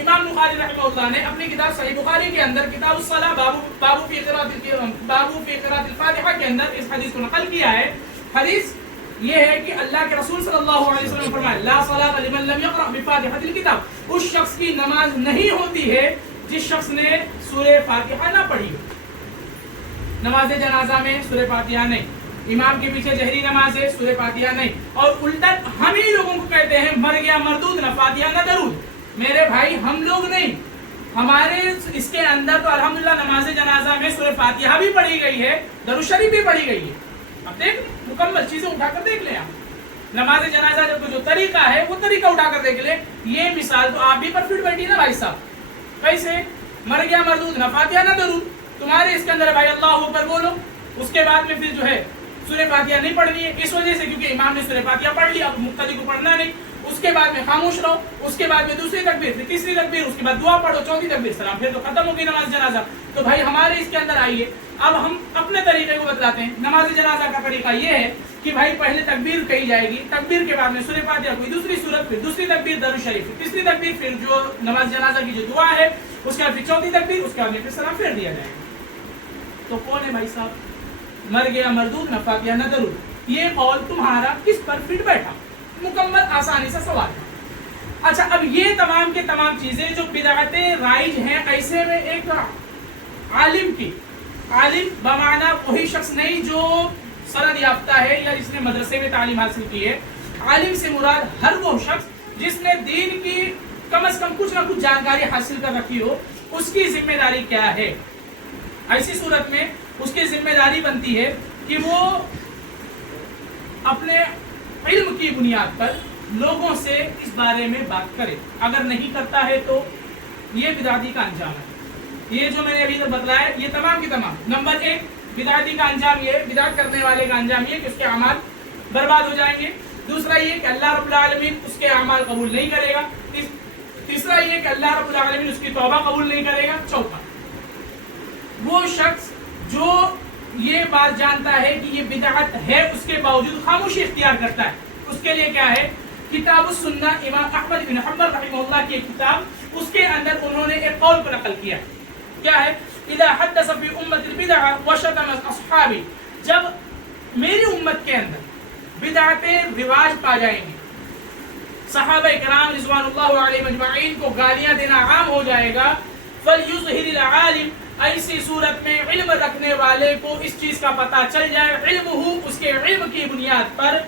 امام بخاری رحمہ اللہ نے اپنی کتاب صحیح بخاری کے اندر کتاب الصلاۃ باب فی قراءۃ الفاتحہ کے اندر اس حدیث کو نقل کیا ہے۔ حدیث یہ ہے کہ اللہ کے رسول صلی اللہ علیہ وسلم فرمایا لا صلاۃ لمن لم یقرأ بفاتحۃ الکتاب، اس شخص کی نماز نہیں ہوتی ہے جس شخص نے سورہ فاتحہ نہ پڑھی ہو۔ نماز جنازہ میں سورہ فاتحہ نہیں، امام کے پیچھے جہری نماز ہے، سورہ فاتحہ نہیں، اور الٹا ہم ہی لوگوں کو کہتے ہیں مر گیا مردود، نہ فاتحہ نہ درود۔ میرے بھائی، ہم لوگ نہیں، ہمارے اس کے اندر تو الحمدللہ نماز جنازہ میں سورہ فاتحہ بھی پڑھی گئی ہے، درود شریف بھی پڑھی گئی ہے۔ اب دیکھ مکمل چیزیں اٹھا کر دیکھ لیں آپ، نماز جنازہ جب جو طریقہ ہے وہ طریقہ اٹھا کر دیکھ لیں۔ یہ مثال تو آپ بھی پرفیکٹ بیٹھی نا بھائی صاحب، کیسے؟ مر گیا مردود، نہ فاتحہ نہ درود، تمہارے اس کے اندر بھائی اللہ اکبر بولو، اس کے بعد میں پھر جو ہے سورہ فاتحہ نہیں پڑھنی ہے، اس وجہ سے کیونکہ امام نے سورہ فاتحہ پڑھ لی، اب مقتدی کو پڑھنا نہیں، اس کے بعد میں خاموش رہو، اس کے بعد میں دوسری تکبیر، پھر تیسری تکبیر، اس کے بعد دعا پڑھو، چوتھی تکبیر سلام، پھر تو ختم ہوگی نماز جنازہ۔ تو بھائی ہمارے اس کے اندر آئیے، اب ہم اپنے طریقے کو بتلاتے ہیں۔ نماز جنازہ کا طریقہ یہ ہے کہ بھائی پہلے تکبیر کہی جائے گی، تکبیر کے بعد میں سورہ فاتحہ کوئی دوسری سورت، پھر دوسری تکبیر درود شریف، پھر تیسری تکبیر، پھر جو نماز جنازہ کی جو دعا ہے اس کے بعد پھر چوتھی تکبیر، اس کے بعد میں پھر سلام پھیر دیا جائے گا۔ تو کون ہے بھائی صاحب؟ مر گیا مردود، نہ فاتحہ نہ درود۔ یہ قول تمہارا کس پر فٹ بیٹھا؟ مکمل آسانی سے سوال ہے۔ اچھا، اب یہ تمام کے تمام چیزیں جو بدعتیں رائج ہیں، ایسے میں ایک عالم کی، عالم بمعنی وہی شخص نہیں جو سند یافتہ ہے یا جس نے مدرسے میں تعلیم حاصل کی ہے، عالم سے مراد ہر وہ شخص جس نے دین کی کم از کم کچھ نہ کچھ جانکاری حاصل کر رکھی ہو، اس کی ذمہ داری کیا ہے؟ ایسی صورت میں اس کی ذمہ داری بنتی ہے کہ وہ اپنے علم کی بنیاد پر لوگوں سے اس بارے میں بات کرے۔ اگر نہیں کرتا ہے تو یہ بدعتی کا انجام ہے۔ یہ جو میں نے ابھی تک بتلایا یہ تمام کی تمام، نمبر ایک بدعتی کا انجام یہ، بدعت کرنے والے کا انجام یہ کہ اس کے اعمال برباد ہو جائیں گے۔ دوسرا یہ کہ اللہ رب العالمین اس کے اعمال قبول نہیں کرے گا۔ تیسرا یہ کہ اللہ رب العالمین اس کی توبہ قبول نہیں کرے گا۔ چوتھا، وہ شخص جو یہ بات جانتا ہے کہ یہ بدعت ہے، اس کے باوجود خاموشی اختیار کرتا ہے، اس کے لیے کیا ہے؟ کتاب السنہ، امام احمد بن حنبل رحمہ اللہ کی ایک کتاب، اس کے اندر انہوں نے ایک قول کو نقل کیا، کیا ہے؟ اذا حدث فی امت البدع وشتم اصحابی، جب میری امت کے اندر بدعتیں رواج پا جائیں گی، صحابہ کرام رضوان اللہ علیہم اجمعین کو گالیاں دینا عام ہو جائے گا، فلیظہر العالم، ایسی صورت میں علم رکھنے والے کو اس چیز کا پتہ چل جائے، علم ہو، اس کے علم کی بنیاد پر،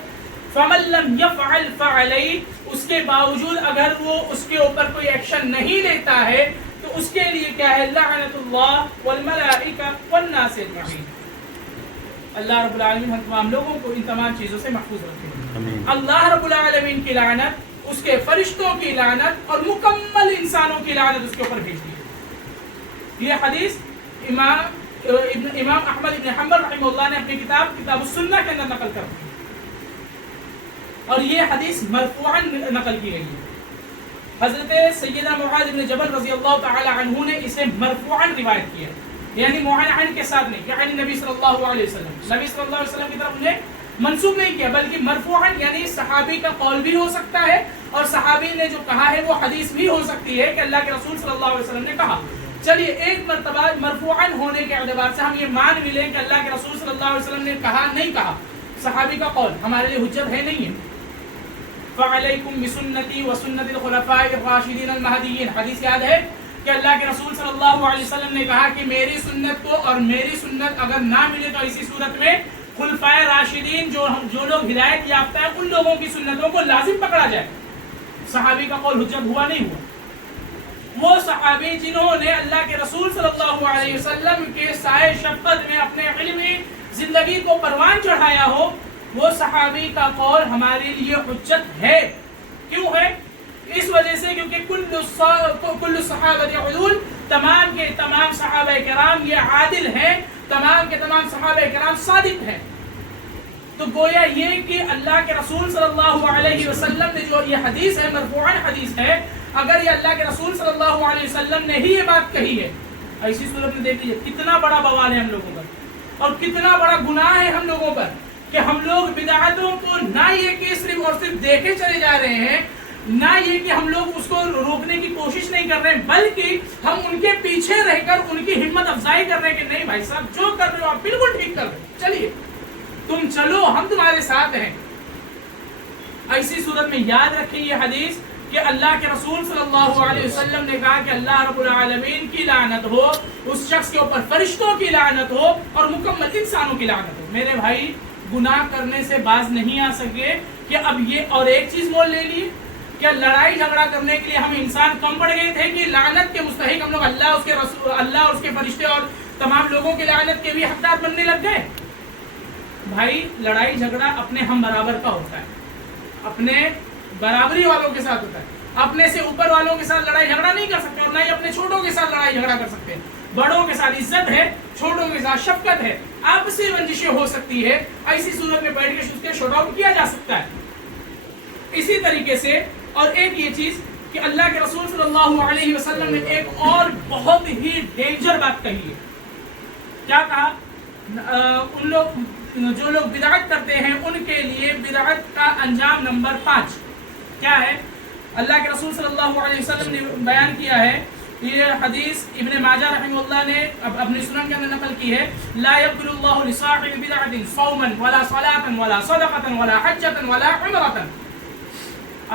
فمن لم يفعل فعلی، اس کے باوجود اگر وہ اس کے اوپر کوئی ایکشن نہیں لیتا ہے تو اس کے لیے کیا ہے؟ لعنت اللہ والملائکہ والناس اجمعین، اللہ رب العالمین ہم تمام لوگوں کو ان تمام چیزوں سے محفوظ رکھے۔ اللہ رب العالمین کی لعنت، اس کے فرشتوں کی لعنت اور مکمل انسانوں کی لعنت اس کے اوپر بھیج دی۔ یہ حدیث امام احمد بن حنبل رحمہ اللہ نے اپنی کتاب السنہ کے اندر نقل کر دی، اور یہ حدیث مرفوعاً نقل کی گئی ہے۔ حضرت سیدنا معاذ بن جبل رضی اللہ تعالی عنہ نے اسے مرفوعاً روایت کیا، یعنی معین کے ساتھ نہیں، یعنی نبی صلی اللہ علیہ وسلم، نبی صلی اللہ علیہ وسلم کی طرف انہیں منسوب نہیں کیا، بلکہ مرفوعاً یعنی صحابی کا قول بھی ہو سکتا ہے اور صحابی نے جو کہا ہے وہ حدیث بھی ہو سکتی ہے کہ اللہ کے رسول صلی اللہ علیہ وسلم نے کہا۔ چلیے ایک مرتبہ مرفوعاً ہونے کے اعتبار سے ہم یہ مان بھی لیں کہ اللہ کے رسول صلی اللہ علیہ وسلم نے کہا نہیں کہا، صحابی کا قول ہمارے لیے حجت ہے نہیں ہے. فعلیکم بسنتی وسنت الخلفاء الراشدین المہدیین، حدیث یاد ہے کہ اللہ کے رسول صلی اللہ علیہ وسلم نے کہا کہ میری سنت کو اور میری سنت اگر نہ ملے تو اسی صورت میں خلفائے راشدین جو لوگ ہدایت یافتہ ہیں ان لوگوں کی سنتوں کو لازم پکڑا جائے. صحابی کا قول حجت ہوا نہیں ہوا؟ وہ صحابی جنہوں نے اللہ کے رسول صلی اللہ علیہ وسلم کے سائے شفقت میں اپنے علمی زندگی کو پروان چڑھایا ہو، وہ صحابی کا قول ہمارے لیے حجت ہے. کیوں ہے؟ اس وجہ سے کیونکہ کل صحابہ عدول، تمام کے تمام صحابہ کرام یہ عادل ہیں، تمام کے تمام صحابہ کرام صادق ہیں. تو گویا یہ کہ اللہ کے رسول صلی اللہ علیہ وسلم نے جو یہ حدیث ہے، مرفوعاً حدیث ہے، اگر یہ اللہ کے رسول صلی اللہ علیہ وسلم نے ہی یہ بات کہی ہے، ایسی صورت میں دیکھ لیجیے کتنا بڑا بوال ہے ہم لوگوں پر اور کتنا بڑا گناہ ہے ہم لوگوں پر کہ ہم لوگ بدعتوں کو نہ یہ کہ صرف اور صرف دیکھے چلے جا رہے ہیں، نہ یہ کہ ہم لوگ اس کو روکنے کی کوشش نہیں کر رہے ہیں، بلکہ ہم ان کے پیچھے رہ کر ان کی ہمت افزائی کر رہے ہیں کہ نہیں بھائی صاحب جو کر رہے ہو آپ بالکل ٹھیک کر رہے ہو، چلیے تم چلو ہم تمہارے ساتھ ہیں. ایسی صورت میں یاد رکھیں یہ حدیث کہ اللہ کے رسول صلی اللہ علیہ وسلم نے کہا کہ اللہ رب العالمین کی لعنت ہو اس شخص کے اوپر، فرشتوں کی لعنت ہو اور مکمل انسانوں کی لعنت ہو. میرے بھائی گناہ کرنے سے باز نہیں آ سکے کہ اب یہ اور ایک چیز مول لے لیے کہ لڑائی جھگڑا کرنے کے لیے ہم انسان کم پڑ گئے تھے کہ لعنت کے مستحق ہم لوگ اللہ اس کے رسول، اللہ اور اس کے فرشتے اور تمام لوگوں کی لعنت کے بھی حقدار بننے لگ گئے. بھائی لڑائی جھگڑا اپنے ہم برابر کا ہوتا ہے، اپنے برابری والوں کے ساتھ ہوتا ہے. اپنے سے اوپر والوں کے ساتھ لڑائی جھگڑا نہیں کر سکتے اور نہ ہی اپنے چھوٹوں کے ساتھ لڑائی جھگڑا کر سکتے. بڑوں کے ساتھ عزت ہے، چھوٹوں کے ساتھ شفقت ہے، آپسی رنجشیں ہو سکتی ہے، ایسی صورت میں بیٹھ کے اس کے شوٹ آؤٹ کیا جا سکتا ہے. اسی طریقے سے اور ایک یہ چیز کہ اللہ کے رسول صلی اللہ علیہ وسلم نے ایک اور بہت ہی ڈینجر بات کہی ہے. کیا کہا؟ ان لوگ جو لوگ بدعت کرتے ہیں ان کے لیے بدعت کا انجام نمبر 5 کیا ہے؟ اللہ کے رسول صلی اللہ علیہ وسلم نے بیان کیا ہے، یہ حدیث ابن ماجہ رحمہ اللہ نے اپنی سنن کے اندر نقل کی ہے، لا يقبل الله لصاحب بدعة صوما ولا صلاة ولا صدقة ولا حجة ولا عمرة.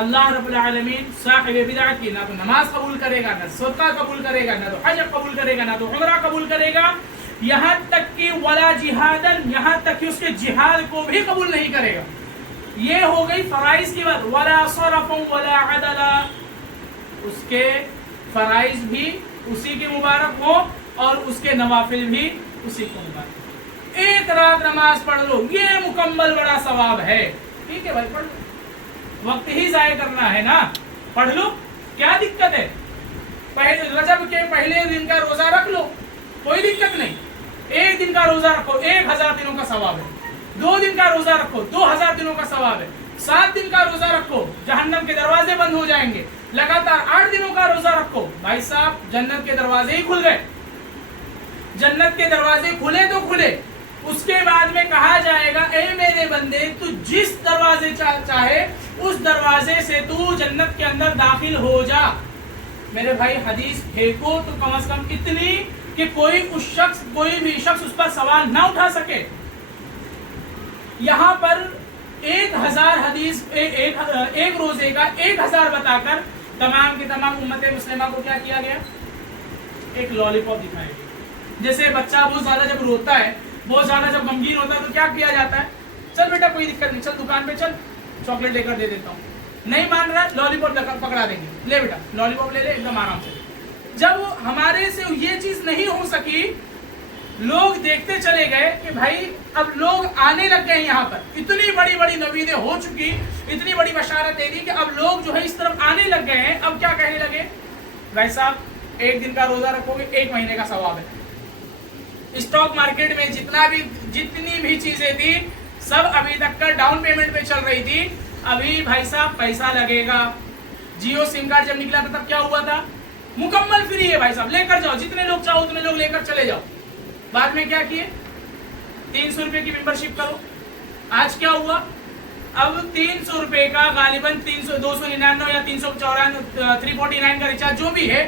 اللہ رب العالمین صاحب بدعت کی نہ تو نماز قبول کرے گا، نہ صدقہ قبول کرے گا، نہ تو حج قبول کرے گا، نہ تو عمرہ قبول کرے گا، یہاں تک کہ ولا جہادن، یہاں تک کہ اس کے جہاد کو بھی قبول نہیں کرے گا. یہ ہو گئی فرائض کی بات. ولا صرف ولا عدل، اس کے فرائض بھی اسی کے مبارک ہو اور اس کے نوافل بھی اسی کو مبارک. ایک رات نماز پڑھ لو یہ مکمل بڑا ثواب ہے. ٹھیک ہے بھائی پڑھ لو، وقت ہی ضائع کرنا ہے نا، پڑھ لو کیا دقت ہے. رجب کے پہلے دن کا روزہ رکھ لو کوئی دقت نہیں. ایک دن کا روزہ رکھو 1000 دنوں کا ثواب ہے. 2 دن کا روزہ رکھو 2000 دنوں کا ثواب ہے. 7 دن کا روزہ رکھو جہنم کے دروازے بند ہو جائیں گے. لگاتار 8 دنوں کا روزہ رکھو بھائی صاحب جنت کے دروازے ہی کھل گئے. جنت کے دروازے کھلے تو کھلے. اس کے بعد میں کہا جائے گا اے میرے بندے تو جس دروازے چاہے اس دروازے سے تو جنت کے اندر داخل ہو جا. میرے بھائی حدیث پھینکو تو کم از کم اتنی کہ کوئی بھی شخص اس پر سوال نہ اٹھا سکے. یہاں پر 1000 حدیث ایک روزے کا 1000 بتا کر تمام کی تمام امت مسلمہ کو کیا کیا گیا؟ ایک لالی پاپ دکھایا گیا. جیسے بچہ بہت زیادہ جب روتا ہے، بہت زیادہ جب غمگین ہوتا ہے تو کیا کیا جاتا ہے؟ چل بیٹا کوئی دقت نہیں، چل دکان پہ چل چاکلیٹ لے کر دے دیتا ہوں. نہیں مان رہا لالی پاپ پکڑا دیں گے، لے بیٹا لالی پاپ لے لے ایک دم آرام سے. جب ہمارے سے یہ چیز نہیں ہو سکی، لوگ دیکھتے چلے گئے کہ بھائی اب لوگ آنے لگ گئے یہاں پر. اتنی بڑی بڑی نویدیں ہو چکی، اتنی بڑی بشارت دے دی کہ اب لوگ جو ہے اس طرف آنے لگ گئے ہیں. اب کیا کہنے لگے؟ بھائی صاحب 1 دن کا روزہ رکھو گے 1 مہینے کا ثواب ہے. اسٹاک مارکیٹ میں جتنی بھی چیزیں تھی سب ابھی تک کا ڈاؤن پیمنٹ پہ چل رہی تھی. ابھی بھائی صاحب پیسہ لگے گا. جیو سم کارڈ جب نکلا تھا تب کیا ہوا تھا؟ مکمل فری ہے بھائی صاحب، لے کر جاؤ جتنے لوگ چاہو اتنے لوگ لے کر چلے جاؤ. بعد میں کیا کیے؟ 300 روپے کی ممبرشپ کرو. آج کیا ہوا؟ اب 300 روپے کا غالباً 299 یا 349 349 کا ریچارج جو بھی ہے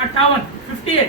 58 58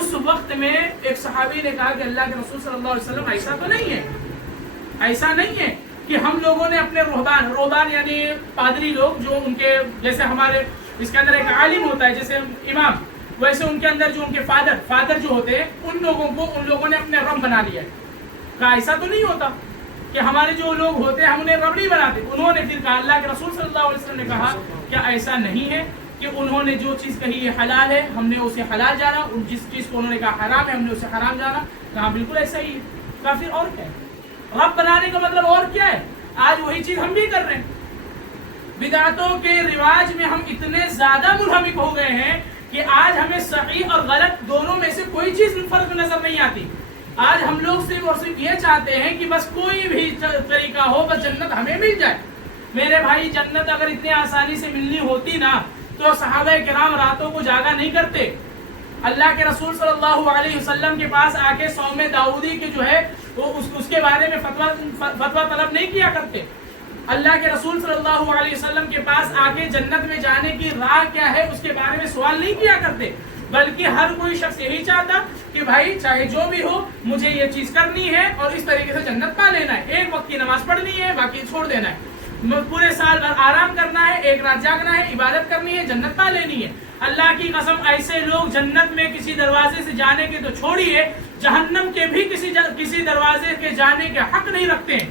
اس وقت میں ایک صحابی نے کہا کہ اللہ کے رسول صلی اللہ علیہ وسلم ایسا تو نہیں ہے، ایسا نہیں ہے کہ ہم لوگوں نے اپنے روحبان یعنی پادری لوگ جو ان کے جیسے ہمارے اس کے اندر ایک عالم ہوتا ہے جیسے امام، ویسے ان کے اندر جو ان کے فادر جو ہوتے ہیں ان لوگوں نے اپنے رب بنا لیا ہے. کہا ایسا تو نہیں ہوتا کہ ہمارے جو لوگ ہوتے ہیں ہم انہیں رب نہیں بناتے. انہوں نے پھر کہا اللہ کے رسول صلی اللہ علیہ وسلم نے کہا کہ ایسا نہیں ہے کہ انہوں نے جو چیز کہی یہ حلال ہے ہم نے اسے حلال جانا، جس چیز کو انہوں نے کہا حرام ہے ہم نے اسے حرام جانا. کہا بالکل ایسا ہی ہے. کہا پھر اور کیا ہے؟ رب بنانے کا مطلب اور کیا ہے؟ آج وہی چیز ہم بھی کر رہے ہیں. بدعتوں کے رواج میں ہم اتنے زیادہ منہمک ہو گئے ہیں کہ آج ہمیں صحیح اور غلط دونوں میں سے کوئی چیز فرق نظر نہیں آتی. آج ہم لوگ صرف اور صرف یہ چاہتے ہیں کہ بس کوئی بھی طریقہ ہو بس جنت ہمیں مل جائے. میرے بھائی جنت اگر اتنی آسانی سے ملنی ہوتی نا تو صحابہ کرام راتوں کو جاگا نہیں کرتے. اللہ کے رسول صلی اللہ علیہ وسلم کے پاس آ کے صوم داؤدی کے جو ہے وہ اس کے بارے میں فتویٰ طلب نہیں کیا کرتے. اللہ کے رسول صلی اللہ علیہ وسلم کے پاس آ کے جنت میں جانے کی راہ کیا ہے اس کے بارے میں سوال نہیں کیا کرتے، بلکہ ہر کوئی شخص یہی چاہتا کہ بھائی چاہے جو بھی ہو مجھے یہ چیز کرنی ہے اور اس طریقے سے جنت پا لینا ہے. ایک وقت کی نماز پڑھنی ہے باقی چھوڑ دینا ہے، پورے سال بھر آرام کرنا ہے، ایک رات جاگنا ہے، عبادت کرنی ہے، جنت پا لینی ہے. اللہ کی قسم ایسے لوگ جنت میں کسی دروازے سے جانے کے تو چھوڑیے جہنم کے بھی کسی دروازے کے جانے کے حق نہیں رکھتے ہیں.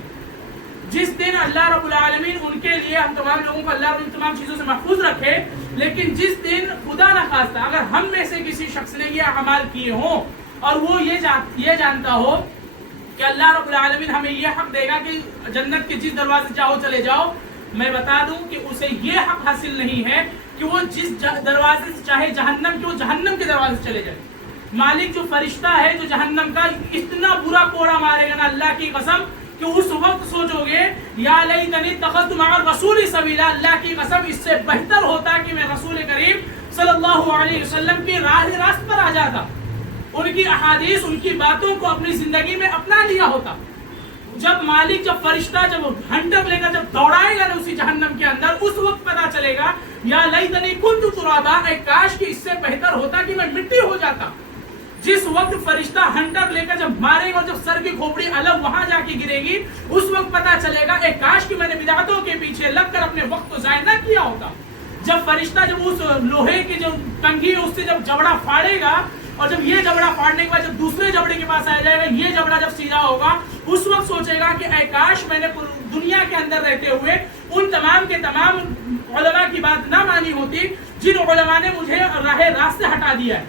جس دن اللہ رب العالمین ان کے لیے ہم تمام لوگوں کو اللہ ان تمام چیزوں سے محفوظ رکھے، لیکن جس دن خدا نخواستہ اگر ہم میں سے کسی شخص نے یہ اعمال کیے ہوں اور وہ یہ جانتا ہو کہ اللہ رب العالمین ہمیں یہ حق دے گا کہ جنت کے جس دروازے سے چاہو چلے جاؤ، میں بتا دوں کہ اسے یہ حق حاصل نہیں ہے کہ وہ جس دروازے سے چاہے جہنم کے وہ جہنم کے دروازے سے چلے جائے. مالک جو فرشتہ ہے جو جہنم کا اتنا برا کوڑا مارے گا نا اللہ کی قسم کہ اس وقت سوچو گے یا لیتنی اتخذت مع الرسول سبیلا، اللہ کی قسم اس سے بہتر ہوتا کہ میں رسول کریم صلی اللہ علیہ وسلم کی راست پر آ جاتا، ان کی احادیث ان کی باتوں کو اپنی زندگی میں اپنا لیا ہوتا. جب مالک جب فرشتہ جب ہنٹر لے کر جب دوڑائے گا اسی جہنم کے اندر اس وقت پتا چلے گا یا لیتنی کنت ترابا، اے کاش کہ اس سے بہتر ہوتا کہ میں مٹی ہو جاتا. جس وقت فرشتہ ہنٹر لے کر جب مارے گا اور جب سر کی کھوپڑی الگ وہاں جا کے گرے گی اس وقت پتا چلے گا اے کاش کہ میں نے بدعتوں کے پیچھے لگ کر اپنے وقت کو ضائع نہ کیا ہوتا. جب فرشتہ جب اس لوہے کی جو کنگھی ہے اس سے جب جبڑا پھاڑے گا اور جب یہ جبڑا پھاڑنے کے بعد جب دوسرے جبڑے کے پاس آ جائے گا یہ جبڑا جب سیدھا ہوگا اس وقت سوچے گا کہ اے کاش میں نے دنیا کے اندر رہتے ہوئے ان تمام کے تمام علماء کی بات نہ مانی ہوتی جن علماء نے مجھے راہ راست سے ہٹا دیا ہے.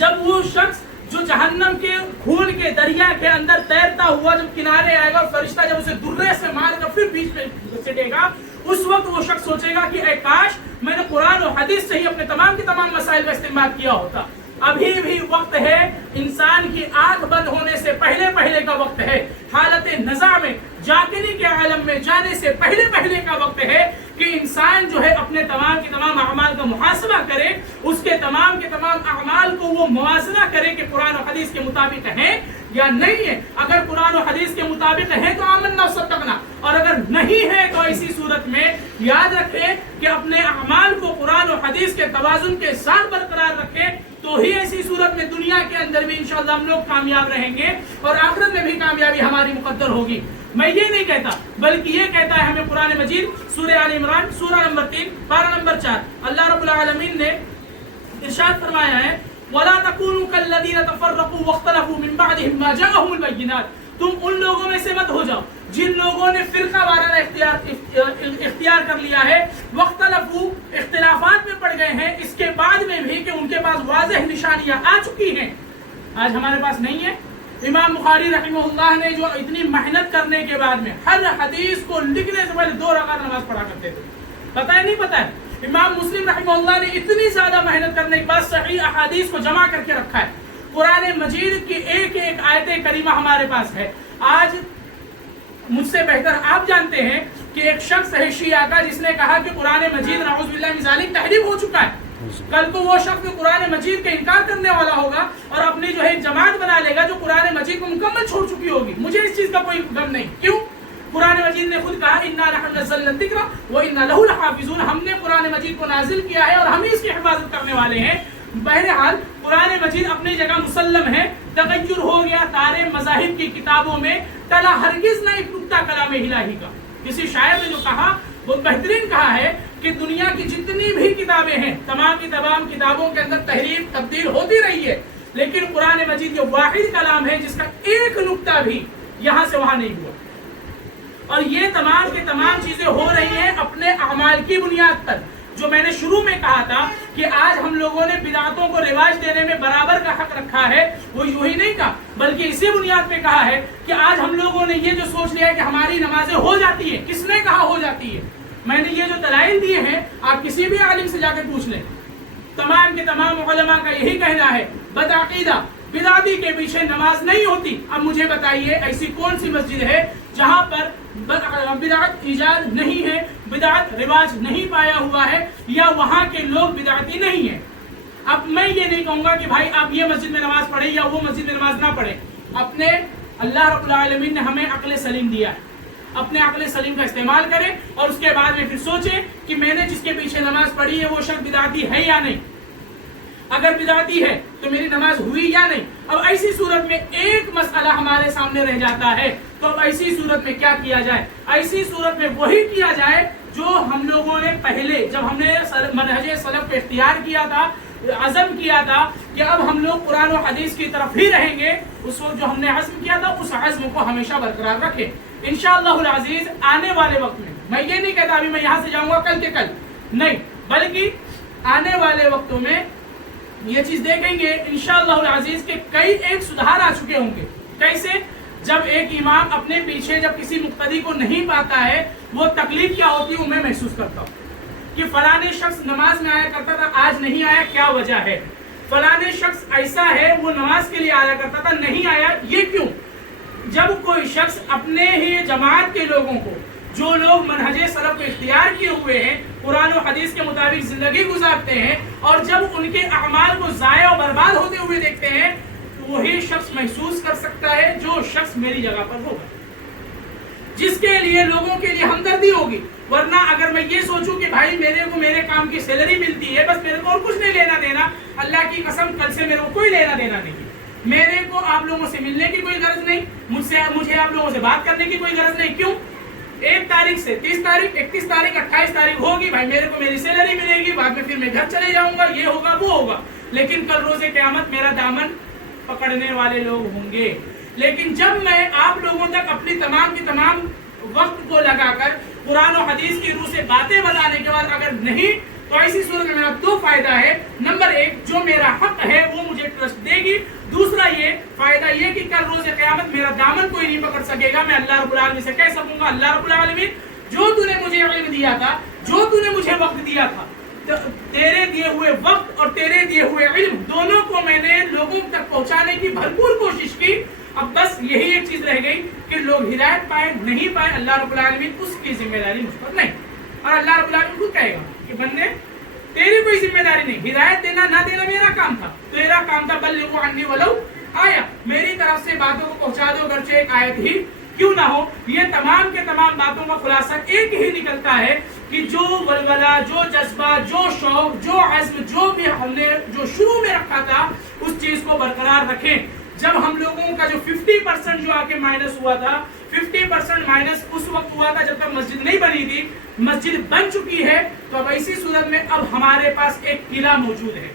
جب وہ شخص جو جہنم کے خون کے دریا کے اندر تیرتا ہوا جب کنارے آئے گا اور فرشتہ جب اسے درے سے مار کر پھر بیچ میں سٹے گا اس وقت وہ شخص سوچے گا کہ اے کاش میں نے قرآن و حدیث سے ہی اپنے تمام کے تمام مسائل کا استعمال کیا ہوتا. ابھی بھی وقت ہے، انسان کی آنکھ بند ہونے سے پہلے کا وقت ہے، حالت نزع میں جاگنے کے عالم میں جانے سے پہلے کا وقت ہے کہ انسان جو ہے اپنے تمام کے تمام اعمال کا محاسبہ کرے، اس کے تمام اعمال کو وہ موازنہ کرے کہ قرآن و حدیث کے مطابق ہیں یا نہیں ہے. اگر قرآن و حدیث کے مطابق ہے تو آمنا و صدقنا، اور اگر نہیں ہے تو ایسی صورت میں یاد رکھے کہ اپنے اعمال کو قرآن و حدیث کے توازن کے ساتھ برقرار رکھے تو ہی ایسی صورت میں دنیا کے اندر بھی انشاءاللہ ہم لوگ کامیاب رہیں گے اور آخرت میں بھی کامیابی ہماری مقدر ہوگی. میں یہ نہیں کہتا بلکہ یہ کہتا ہے ہمیں قرآن مجید سورہ آل عمران سورہ نمبر 3 پارہ نمبر 4 اللہ رب العالمین نے ارشاد فرمایا ہے وَلَا تَكُونُوا كَالَّذِينَ تَفَرَّقُوا وَاخْتَلَفُوا مِن بَعْدِ مَا جَاءَهُمُ الْبَيِّنَاتُ، تم ان لوگوں میں سے مت ہو جاؤ جن لوگوں نے فرقہ وارانہ اختیار کر لیا ہے، وَاخْتَلَفُوا اختلافات میں پڑ گئے ہیں اس کے بعد میں بھی کہ ان کے پاس واضح نشانیاں آ چکی ہیں. آج ہمارے پاس نہیں ہے. امام بخاری رحمہ اللہ نے جو اتنی محنت کرنے کے بعد میں ہر حدیث کو لکھنے سے پہلے 2 رکعت نماز پڑھا کرتے تھے، پتہ ہے نہیں پتہ ہے. امام مسلم رحمہ اللہ نے اتنی زیادہ محنت کرنے کے بعد صحیح احادیث کو جمع کر کے رکھا ہے. قرآن مجید کی ایک آیت کریمہ ہمارے پاس ہے. آج مجھ سے بہتر آپ جانتے ہیں کہ ایک شخص ہے شیعہ کا جس نے کہا کہ قرآن مجید نعوذ باللہ من ذالک تحریف ہو چکا ہے. کل کو وہ شخص قرآن مجید کا انکار کرنے والا ہوگا اور اپنی جو ہے جماعت بنا لے گا جو قرآن مجید کو مکمل چھوڑ چکی ہوگی. مجھے اس چیز کا کوئی غم نہیں. کیوں؟ قرآن مجید نے خود کہا اِنَّا نَحْنُ نَزَّلْنَا الذِّكْرَ وَإِنَّا لَهُ لَحَافِظُونَ، ہم نے قرآن مجید کو نازل کیا ہے اور ہم ہی اس کی حفاظت کرنے والے ہیں. بہرحال قرآن مجید اپنی جگہ مسلم ہے، تغیر ہو گیا سارے مذاہب کی کتابوں میں، تلا ہرگز نہ ایک نقطہ کلام الہی کا۔ کسی شاعر نے جو کہا بہت بہترین کہا ہے کہ دنیا کی جتنی بھی کتابیں ہیں تمام کی تمام کتابوں کے اندر تحریف تبدیل ہوتی رہی ہے، لیکن قرآن مجید یہ واحد کلام ہے جس کا ایک نقطہ بھی یہاں سے وہاں نہیں ہوا، اور یہ تمام کی تمام چیزیں ہو رہی ہیں اپنے اعمال کی بنیاد پر۔ جو میں نے شروع میں کہا تھا کہ آج ہم لوگوں نے بدعتوں کو رواج دینے میں برابر کا حق رکھا ہے، وہ یوں ہی نہیں کہا بلکہ اسی بنیاد پہ کہا ہے کہ آج ہم لوگوں نے یہ جو سوچ لیا ہے کہ ہماری نمازیں ہو جاتی ہیں۔ کس نے کہا ہو جاتی ہے؟ میں نے یہ جو دلائل دیے ہیں آپ کسی بھی عالم سے جا کے پوچھ لیں، تمام کے تمام علماء کا یہی کہنا ہے بدعقیدہ بدعتی کے پیچھے نماز نہیں ہوتی۔ اب مجھے بتائیے ایسی کون سی مسجد ہے جہاں پر بدعت ایجاد نہیں ہے، بدعت رواج نہیں پایا ہوا ہے، یا وہاں کے لوگ بدعتی نہیں ہیں؟ اب میں یہ نہیں کہوں گا کہ بھائی آپ یہ مسجد میں نماز پڑھیں یا وہ مسجد میں نماز نہ پڑھیں، اپنے اللہ رب العالمین نے ہمیں عقل سلیم دیا ہے، اپنے عقل سلیم کا استعمال کریں اور اس کے بعد میں پھر سوچیں کہ میں نے جس کے پیچھے نماز پڑھی ہے وہ شخص بدعتی ہے یا نہیں۔ اگر بدعتی ہے تو میری نماز ہوئی یا نہیں؟ اب ایسی صورت میں ایک مسئلہ ہمارے سامنے رہ جاتا ہے، تو اب ایسی صورت میں کیا کیا جائے؟ ایسی صورت میں وہی کیا جائے جو ہم لوگوں نے پہلے جب ہم نے منہج سلف کو اختیار کیا تھا، عزم کیا تھا کہ اب ہم لوگ قرآن و حدیث کی طرف ہی رہیں گے، اس وقت جو ہم نے عزم کیا تھا اس عزم کو ہمیشہ برقرار رکھیں انشاءاللہ العزیز۔ آنے والے وقت میں یہ نہیں کہتا ابھی میں یہاں سے جاؤں گا کل کے کل، نہیں، بلکہ آنے والے وقتوں میں یہ چیز دیکھیں گے انشاءاللہ العزیز کہ کئی ایک سدھار آ چکے ہوں گے۔ کیسے؟ جب ایک امام اپنے پیچھے جب کسی مقتدی کو نہیں پاتا ہے، وہ تکلیف کیا ہوتی ہے وہ میں محسوس کرتا ہوں کہ فلانے شخص نماز میں آیا کرتا تھا آج نہیں آیا، کیا وجہ ہے؟ فلانے شخص ایسا ہے وہ نماز کے لیے آیا کرتا تھا نہیں آیا، یہ کیوں؟ جب کوئی شخص اپنے ہی جماعت کے لوگوں کو، جو لوگ منہج سلف کو اختیار کیے ہوئے ہیں، قرآن و حدیث کے مطابق زندگی گزارتے ہیں، اور جب ان کے اعمال کو ضائع و برباد ہوتے ہوئے دیکھتے ہیں، تو وہی شخص محسوس کر سکتا ہے جو شخص میری جگہ پر ہوگا، جس کے لیے لوگوں کے لیے ہمدردی ہوگی۔ ورنہ اگر میں یہ سوچوں کہ بھائی میرے کو میرے کام کی سیلری ملتی ہے، بس میرے کو اور کچھ نہیں لینا دینا، اللہ کی قسم کل سے میرے کو کوئی لینا دینا نہیں ہے، میرے کو آپ لوگوں سے ملنے کی کوئی غرض نہیں، مجھے آپ لوگوں سے بات کرنے کی کوئی غرض نہیں۔ کیوں؟ 1 تاریخ سے 30 تاریخ 31 تاریخ 28 تاریخ ہوگی، بھائی میرے کو میری سیلری ملے گی، بعد میں پھر میں گھر چلے جاؤں گا، یہ ہوگا وہ ہوگا، لیکن کل روز قیامت میرا دامن پکڑنے والے لوگ ہوں گے۔ لیکن جب میں آپ لوگوں تک اپنی تمام کی تمام وقت کو لگا کر قرآن و حدیث کی روح سے باتیں بتانے کے بعد اگر نہیں، تو ایسی صورت میں میرا 2 فائدہ ہے۔ نمبر 1، جو میرا حق ہے وہ مجھے ٹرسٹ دے گی، دوسرا یہ فائدہ یہ کہ کل روز قیامت میرا دامن کوئی نہیں پکڑ سکے گا، میں اللہ رب العالمین سے کہہ سکوں گا اللہ رب العالمین جو تو نے مجھے علم دیا تھا، جو تو نے مجھے وقت دیا تھا، تیرے دیے ہوئے وقت اور تیرے دیے ہوئے علم دونوں کو میں نے لوگوں تک پہنچانے کی بھرپور کوشش کی، اب بس یہی ایک چیز رہ گئی کہ لوگ ہدایت پائے نہیں پائے، اللہ رب العالمین اس کی ذمہ داری مجھ پر نہیں، اور اللہ رب العالمین خود کہے گا کہ بندے تیری کوئی ذمہ داری نہیں، ہدایت دینا نہ دینا میرا کام تھا، تیرا کام تھا بلغوا عنی ولو آیا، میری طرف سے باتوں کو پہنچا دو گرچہ ایک آیت ہی کیوں نہ ہو۔ یہ تمام کے تمام باتوں کا خلاصہ ایک ہی نکلتا ہے کہ جو ولولہ، جو جذبہ، جو شوق، جو عزم، جو بھی ہم نے جو شروع میں رکھا تھا اس چیز کو برقرار رکھیں۔ جب ہم لوگوں کا جو 50% جو آ کے مائنس ہوا تھا، 50% مائنس اس وقت ہوا تھا جب تک مسجد نہیں بنی تھی، مسجد بن چکی ہے، تو اب ایسی صورت میں اب ہمارے پاس ایک قلعہ موجود ہے،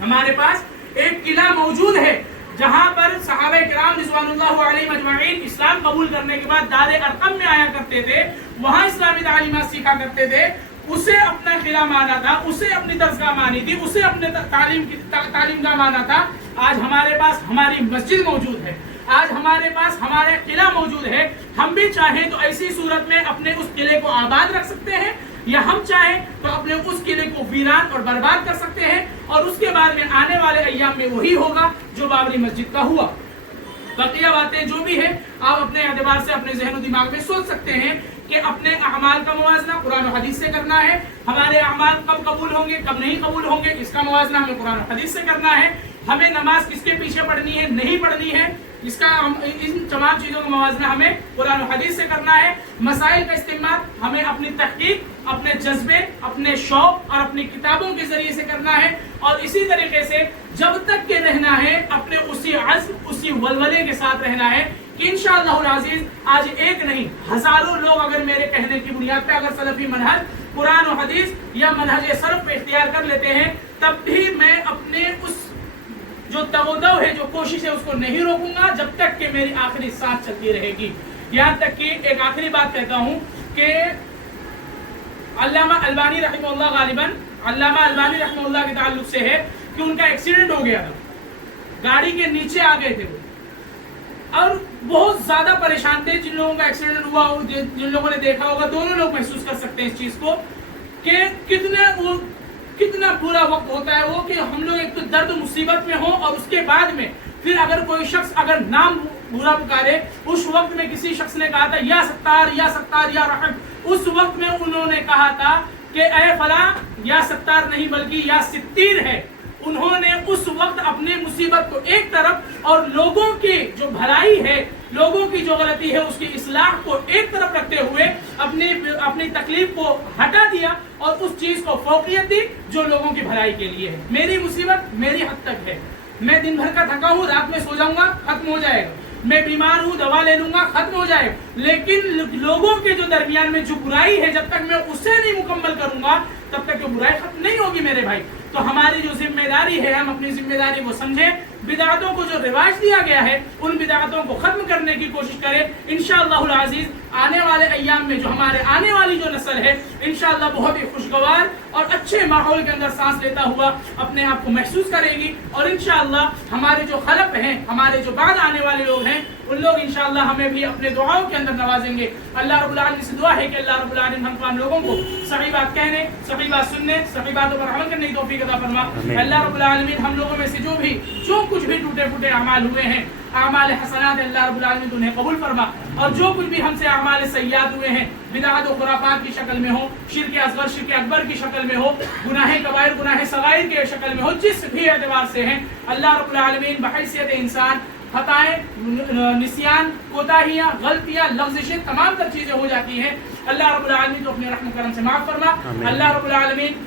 ہمارے پاس ایک قلعہ موجود ہے جہاں پر صحابہ کرام رضوان اللہ علیہم اجمعین اسلام قبول کرنے کے بعد دار ارقم میں آیا کرتے تھے، وہاں اسلامی تعلیمات سیکھا کرتے تھے، اسے اپنا قلعہ مانا تھا، اسے اپنی درسگاہ مانی تھی، اسے اپنے تعلیم گاہ مانا تھا۔ آج ہمارے پاس ہماری مسجد موجود ہے، آج ہمارے پاس ہمارا قلعہ موجود ہے، ہم بھی چاہیں تو ایسی صورت میں اپنے اس قلعے کو آباد رکھ سکتے ہیں، یا ہم چاہیں تو اپنے اس قلعے کو ویران اور برباد کر سکتے ہیں، اور اس کے بعد میں آنے والے ایام میں وہی ہوگا جو بابری مسجد کا ہوا۔ بقیہ باتیں جو بھی ہے آپ اپنے اعتبار سے اپنے ذہن و دماغ میں سوچ سکتے ہیں کہ اپنے اعمال کا موازنہ قرآن و حدیث سے کرنا ہے، ہمارے اعمال کب قبول ہوں گے کب نہیں قبول ہوں گے اس کا موازنہ ہمیں قرآن و حدیث سے کرنا ہے، ہمیں نماز کس کے پیچھے پڑھنی ہے نہیں پڑھنی ہے اس کا ان تمام چیزوں کا موازنہ ہمیں قرآن و حدیث سے کرنا ہے۔ مسائل کا استعمال ہمیں اپنی تحقیق، اپنے جذبے، اپنے شوق اور اپنی کتابوں کے ذریعے سے کرنا ہے۔ اور اسی طریقے سے جب تک کہ رہنا ہے اپنے اسی عزم اسی ولولے کے ساتھ رہنا ہے کہ انشاءاللہ العزیز آج ایک نہیں ہزاروں لوگ اگر میرے کہنے کی بنیاد پہ اگر سلفی منہج قرآن و حدیث یا منہج سلف پہ اختیار کر لیتے ہیں تب بھی میں اپنے اس جو تودو ہے جو کوشش ہے اس کو نہیں روکوں گا جب تک کہ میری آخری سانس چلتی رہے گی. یہاں تک کہ ایک آخری بات کہتا ہوں کہ علامہ البانی رحمہ اللہ غالباً علامہ البانی رحمہ اللہ کے تعلق سے ہے کہ ان کا ایکسیڈنٹ ہو گیا تھا, گاڑی کے نیچے آ گئے تھے وہ اور بہت زیادہ پریشان تھے. جن لوگوں کا ایکسیڈنٹ ہوا جن لوگوں نے دیکھا ہوگا دونوں لوگ محسوس کر سکتے ہیں اس چیز کو کہ کتنا برا وقت ہوتا ہے وہ کہ ہم لوگ ایک تو درد و مصیبت میں ہوں اور اس کے بعد میں پھر اگر کوئی شخص اگر نام برا پکارے. اس وقت میں کسی شخص نے کہا تھا یا ستار یا ستار یا رحم, اس وقت میں انہوں نے کہا تھا کہ اے فلاں یا ستار نہیں بلکہ یا ستیر ہے. انہوں نے اس وقت اپنی مصیبت کو ایک طرف اور لوگوں کی جو بھلائی ہے لوگوں کی جو غلطی ہے اس کی اصلاح کو ایک طرف رکھتے ہوئے اپنی تکلیف کو ہٹا دیا اور اس چیز کو فوقیت دی جو لوگوں کی بھلائی کے لیے ہے. میری مصیبت میری حد تک ہے, میں دن بھر کا تھکا ہوں رات میں سو جاؤں گا ختم ہو جائے گا, میں بیمار ہوں دوا لے لوں گا ختم ہو جائے گا. لیکن لوگوں کے جو درمیان میں جو برائی ہے جب تک میں اسے نہیں مکمل کروں گا تب تک وہ برائی ختم نہیں ہوگی میرے بھائی. تو ہماری جو ذمہ داری ہے ہم اپنی ذمہ داری کو سمجھیں, بدعتوں کو جو رواج دیا گیا ہے ان بدعتوں کو ختم کرنے کی کوشش کریں. انشاءاللہ العزیز آنے والے ایام میں جو ہمارے آنے والی جو نسل ہے انشاءاللہ بہت ہی خوشگوار اور اچھے ماحول کے اندر سانس لیتا ہوا اپنے آپ کو محسوس کرے گی. اور انشاءاللہ ہمارے جو خلف ہیں ہمارے جو بعد آنے والے لوگ ہیں ان لوگ انشاءاللہ ہمیں بھی اپنے دعاؤں کے اندر نوازیں گے. اللہ رب العالمین سے دعا ہے کہ اللہ رب العالمین ہم تمام لوگوں کو صحیح بات کہنے صحیح بات سننے صحیح باتوں پر عمل کرنے کی توفیق عطا فرما. اللہ رب العالمین ہم لوگوں میں سے جو کچھ بھی ٹوٹے پھوٹے اعمال ہوئے ہیں اعمال حسنات اللہ رب العالمین انہیں قبول فرما, اور جو کچھ بھی ہم سے اعمال سیئات ہوئے ہیں بدعت و خرافات کی شکل میں ہو, شرک اصغر شرک اکبر کی شکل میں ہو, گناہ کبائر گناہ صغائر کی شکل میں ہو, جس بھی اعتبار سے ہیں اللہ رب العالمین بحیثیت انسان خطائیں نسیان کوتاہیاں غلطیاں لغزشیں تمام تر چیزیں ہو جاتی ہیں. اللہ رب العالمین تو اپنے رحم کرم سے معاف فرما. اللہ رب العالمین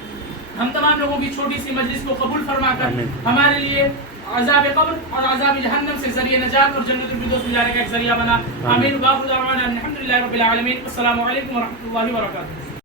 ہم تمام لوگوں کی چھوٹی سی مجلس کو قبول فرما کر ہمارے لیے عذاب قبر اور عذاب جہنم سے ذریعہ نجات اور جنت الفردوس میں جانے کا ایک ذریعہ بنا. آمین. وآخر دعوانا الحمدللہ رب العالمین. السلام علیکم ورحمۃ اللہ وبرکاتہ.